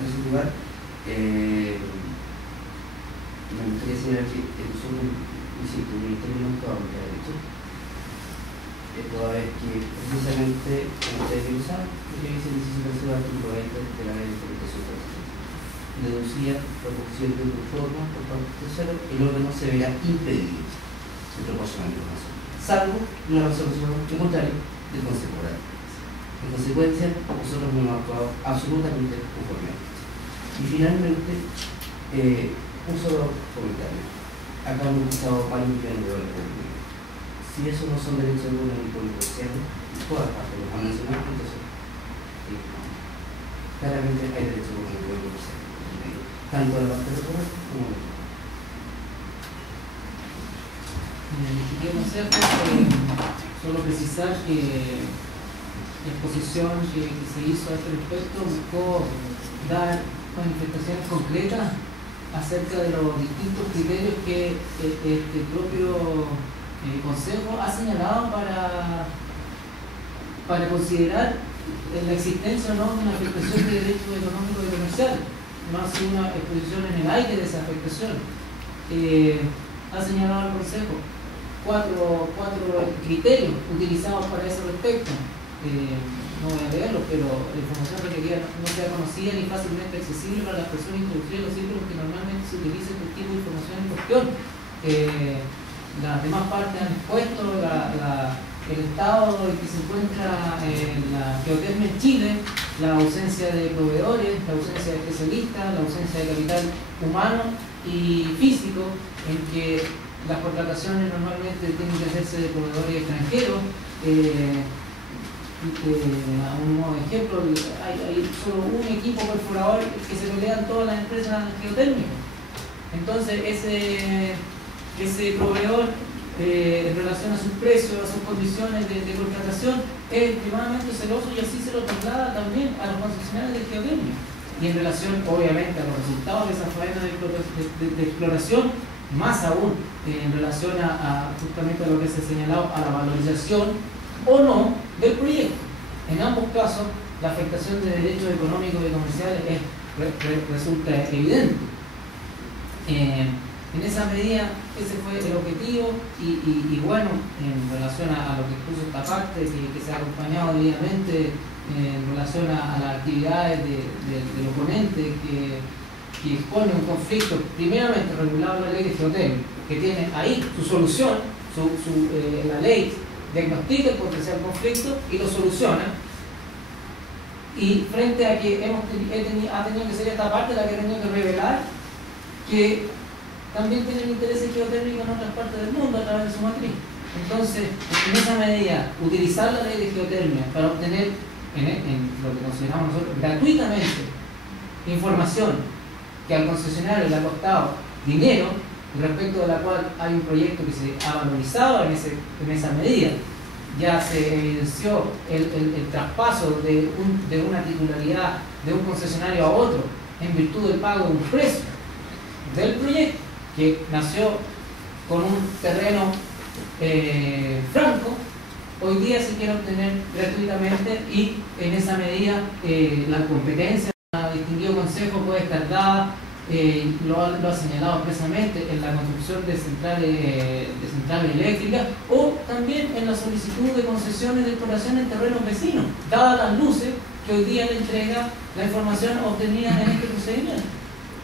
gustaría señalar que nosotros, insisto, el Ministerio no está de derecho, toda vez que precisamente, como ustedes bien saben, tiene que ser el artículo 20 de la ley de protección de la deducía la posición de una forma por parte del tercero, el órgano se verá impedido de proporcionar información, salvo una resolución contraria del Consejo Oral. En consecuencia, nosotros no hemos actuado absolutamente conformemente. Y finalmente, un solo comentario. Acá hemos pasado varios millones de dólares por día. Si esos no son derechos económicos y negociados, todas partes los han mencionado, entonces, claramente hay derechos económicos y negociados. Tanto de la parte de como de la Quiero hacer solo precisar que la exposición que se hizo a este respecto buscó dar manifestaciones concretas acerca de los distintos criterios que el propio Consejo ha señalado para considerar la existencia o no de una afectación de derechos económicos y comerciales. No ha sido una exposición en el aire de esa afectación. Ha señalado el Consejo cuatro criterios utilizados para ese respecto. No voy a leerlos, pero la información requerida no sea conocida ni fácilmente accesible para las personas introducidas en los círculos que normalmente se utiliza este tipo de información en cuestión. Las demás partes han expuesto el estado en que se encuentra la geotecnia en Chile, la ausencia de proveedores, la ausencia de especialistas, la ausencia de capital humano y físico, en que las contrataciones normalmente tienen que hacerse de proveedores extranjeros. A un modo de ejemplo, hay solo un equipo perforador que se pelean todas las empresas geotérmicas. Entonces ese proveedor en relación a sus precios, a sus condiciones de contratación es extremadamente celoso y así se lo traslada también a los concesionarios de geotérmica. Y en relación obviamente a los resultados de esa faena de exploración, más aún en relación a justamente a lo que se ha señalado, a la valorización o no del proyecto. En ambos casos, la afectación de derechos económicos y comerciales resulta evidente. En esa medida, ese fue el objetivo y bueno, en relación a lo que expuso esta parte, que se ha acompañado debidamente en relación a las actividades del oponente que expone un conflicto primeramente regulado en la ley de geotecnia, que tiene ahí su solución, la ley diagnostica el potencial conflicto y lo soluciona, y frente a que ha tenido que ser esta parte la que ha tenido que revelar que también tienen intereses geotérmicos en otras partes del mundo a través de su matriz. Entonces, en esa medida, utilizar la ley de geotermia para obtener, en lo que consideramos nosotros, gratuitamente información que al concesionario le ha costado dinero, respecto de la cual hay un proyecto que se ha valorizado en esa medida. Ya se evidenció el traspaso de una titularidad de un concesionario a otro en virtud del pago de un precio del proyecto que nació con un terreno franco. Hoy día se quiere obtener gratuitamente y en esa medida la competencia del distinguido consejo puede estar dada, lo ha señalado expresamente en la construcción de centrales eléctricas o también en la solicitud de concesiones de exploración en terrenos vecinos, dadas las luces que hoy día le entrega la información obtenida en este procedimiento.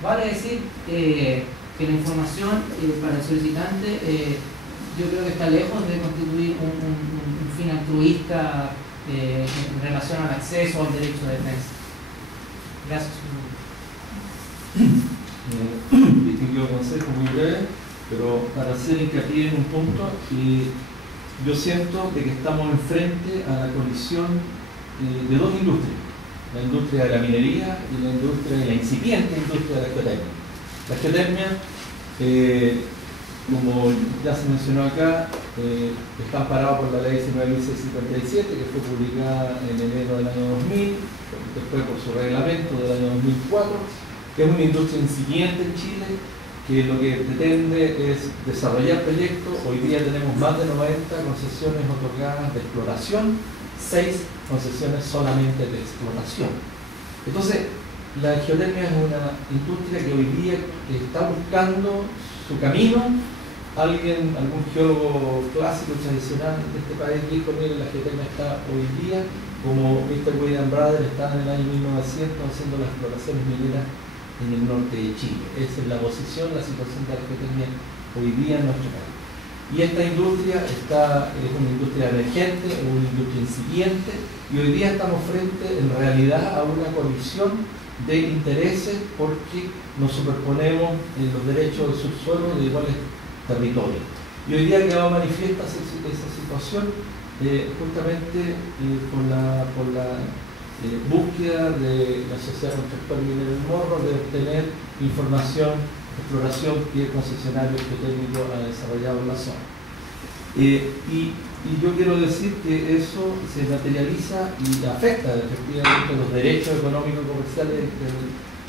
Vale decir que la información para el solicitante yo creo que está lejos de constituir un fin altruista en relación al acceso al derecho de defensa. Gracias. Distinguido consejo, muy breve, pero para hacer hincapié en un punto, yo siento de que estamos enfrente a la colisión de dos industrias, la industria de la minería y la incipiente industria de la geotermia. La geotermia, como ya se mencionó acá, está amparado por la ley 19.657, que fue publicada en enero del año 2000, después por su reglamento del año 2004, que es una industria incipiente en Chile, que lo que pretende es desarrollar proyectos. Hoy día tenemos más de 90 concesiones otorgadas de exploración, 6 concesiones solamente de exploración. Entonces, la geotermia es una industria que hoy día está buscando su camino. Algún geólogo clásico tradicional de este país dijo: mire, la geotermia está hoy día como Mr. William Brother está en el año 1900 haciendo las exploraciones mineras en el norte de Chile. Esa es la posición, la situación de la geotermia hoy día en nuestro país. Y esta industria es una industria emergente, es una industria incipiente, y hoy día estamos frente en realidad a una colisión de intereses porque nos superponemos en los derechos del subsuelo de iguales territorios. Y hoy día ha quedado manifiesta esa situación justamente por la búsqueda de la Sociedad Contractual Minera del Morro de obtener información, exploración que el concesionario geotécnico ha desarrollado en la zona. Y yo quiero decir que eso se materializa y afecta efectivamente los derechos económicos y comerciales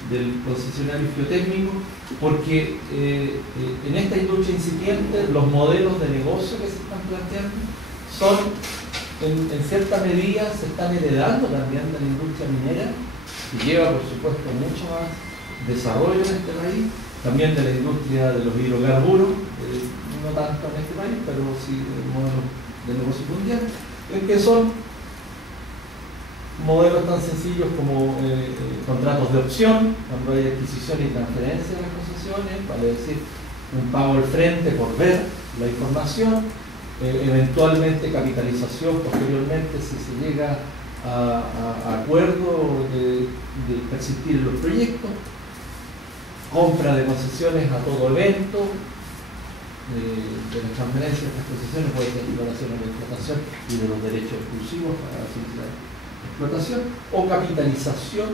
del concesionario geotécnico, porque en esta industria incipiente los modelos de negocio que se están planteando son, en cierta medida, se están heredando también de la industria minera, que lleva por supuesto mucho más desarrollo en este país, también de la industria de los hidrocarburos, no tanto en este país, pero sí del modelo de negocio mundial, en que son modelos tan sencillos como contratos de opción, cuando hay adquisición y transferencia de las concesiones, vale decir, un pago al frente por ver la información, eventualmente capitalización posteriormente si se llega a acuerdo de persistir en los proyectos, compra de concesiones a todo evento, de las transferencias de estas concesiones, puede ser exploración o explotación y de los derechos exclusivos para la solicitar explotación, o capitalización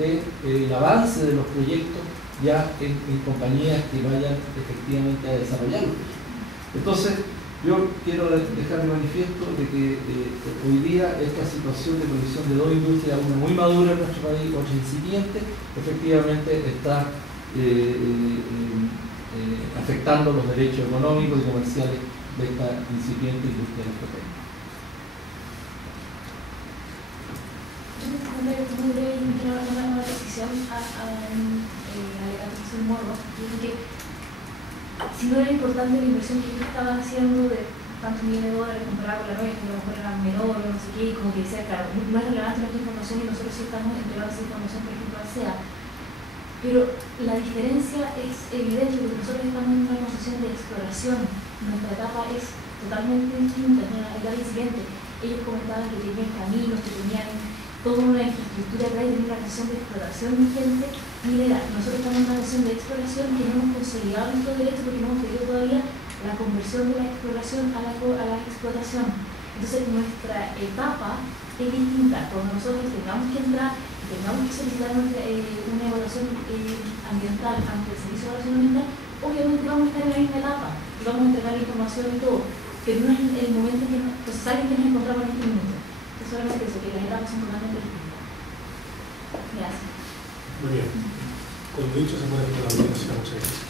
del avance de los proyectos ya en compañías que vayan efectivamente a desarrollarlos. Entonces, yo quiero dejar de manifiesto de que hoy día esta situación de colisión de dos industrias, una muy madura en nuestro país, otra incipiente, efectivamente está afectando los derechos económicos y comerciales de esta incipiente industria de nuestro país. Muy breve, y quiero dar una precisión al alegato que se Morro. Dice que si no era importante la inversión que ellos estaban haciendo de tantos millones de dólares comparado con la nuestra, que a lo mejor eran menores, no sé qué, y como que decía, claro, no es relevante nuestra información y nosotros sí estamos entregando esa información, por ejemplo, al SEA. Pero la diferencia es evidente porque nosotros estamos en una concesión de exploración. Nuestra etapa es totalmente distinta, es una etapa incipiente. Ellos comentaban que tenían caminos, que tenían toda una infraestructura que hay de una concesión de exploración vigente. Minera, nosotros estamos en una concesión de exploración que no hemos consolidado nuestros derechos porque no hemos pedido todavía la conversión de la exploración a la explotación. Entonces nuestra etapa es distinta. Cuando nosotros tengamos que entrar y tengamos que solicitar una evaluación ambiental ante el Servicio de Evaluación Ambiental, obviamente vamos a estar en la misma etapa y vamos a entregar la información y todo, pero no es el momento en que procesar en que nos encontramos en este minuto. Es solamente eso, que las etapas son totalmente distintas. Gracias. Muy bien. Con lo dicho se puede hacer la audiencia. Muchas gracias.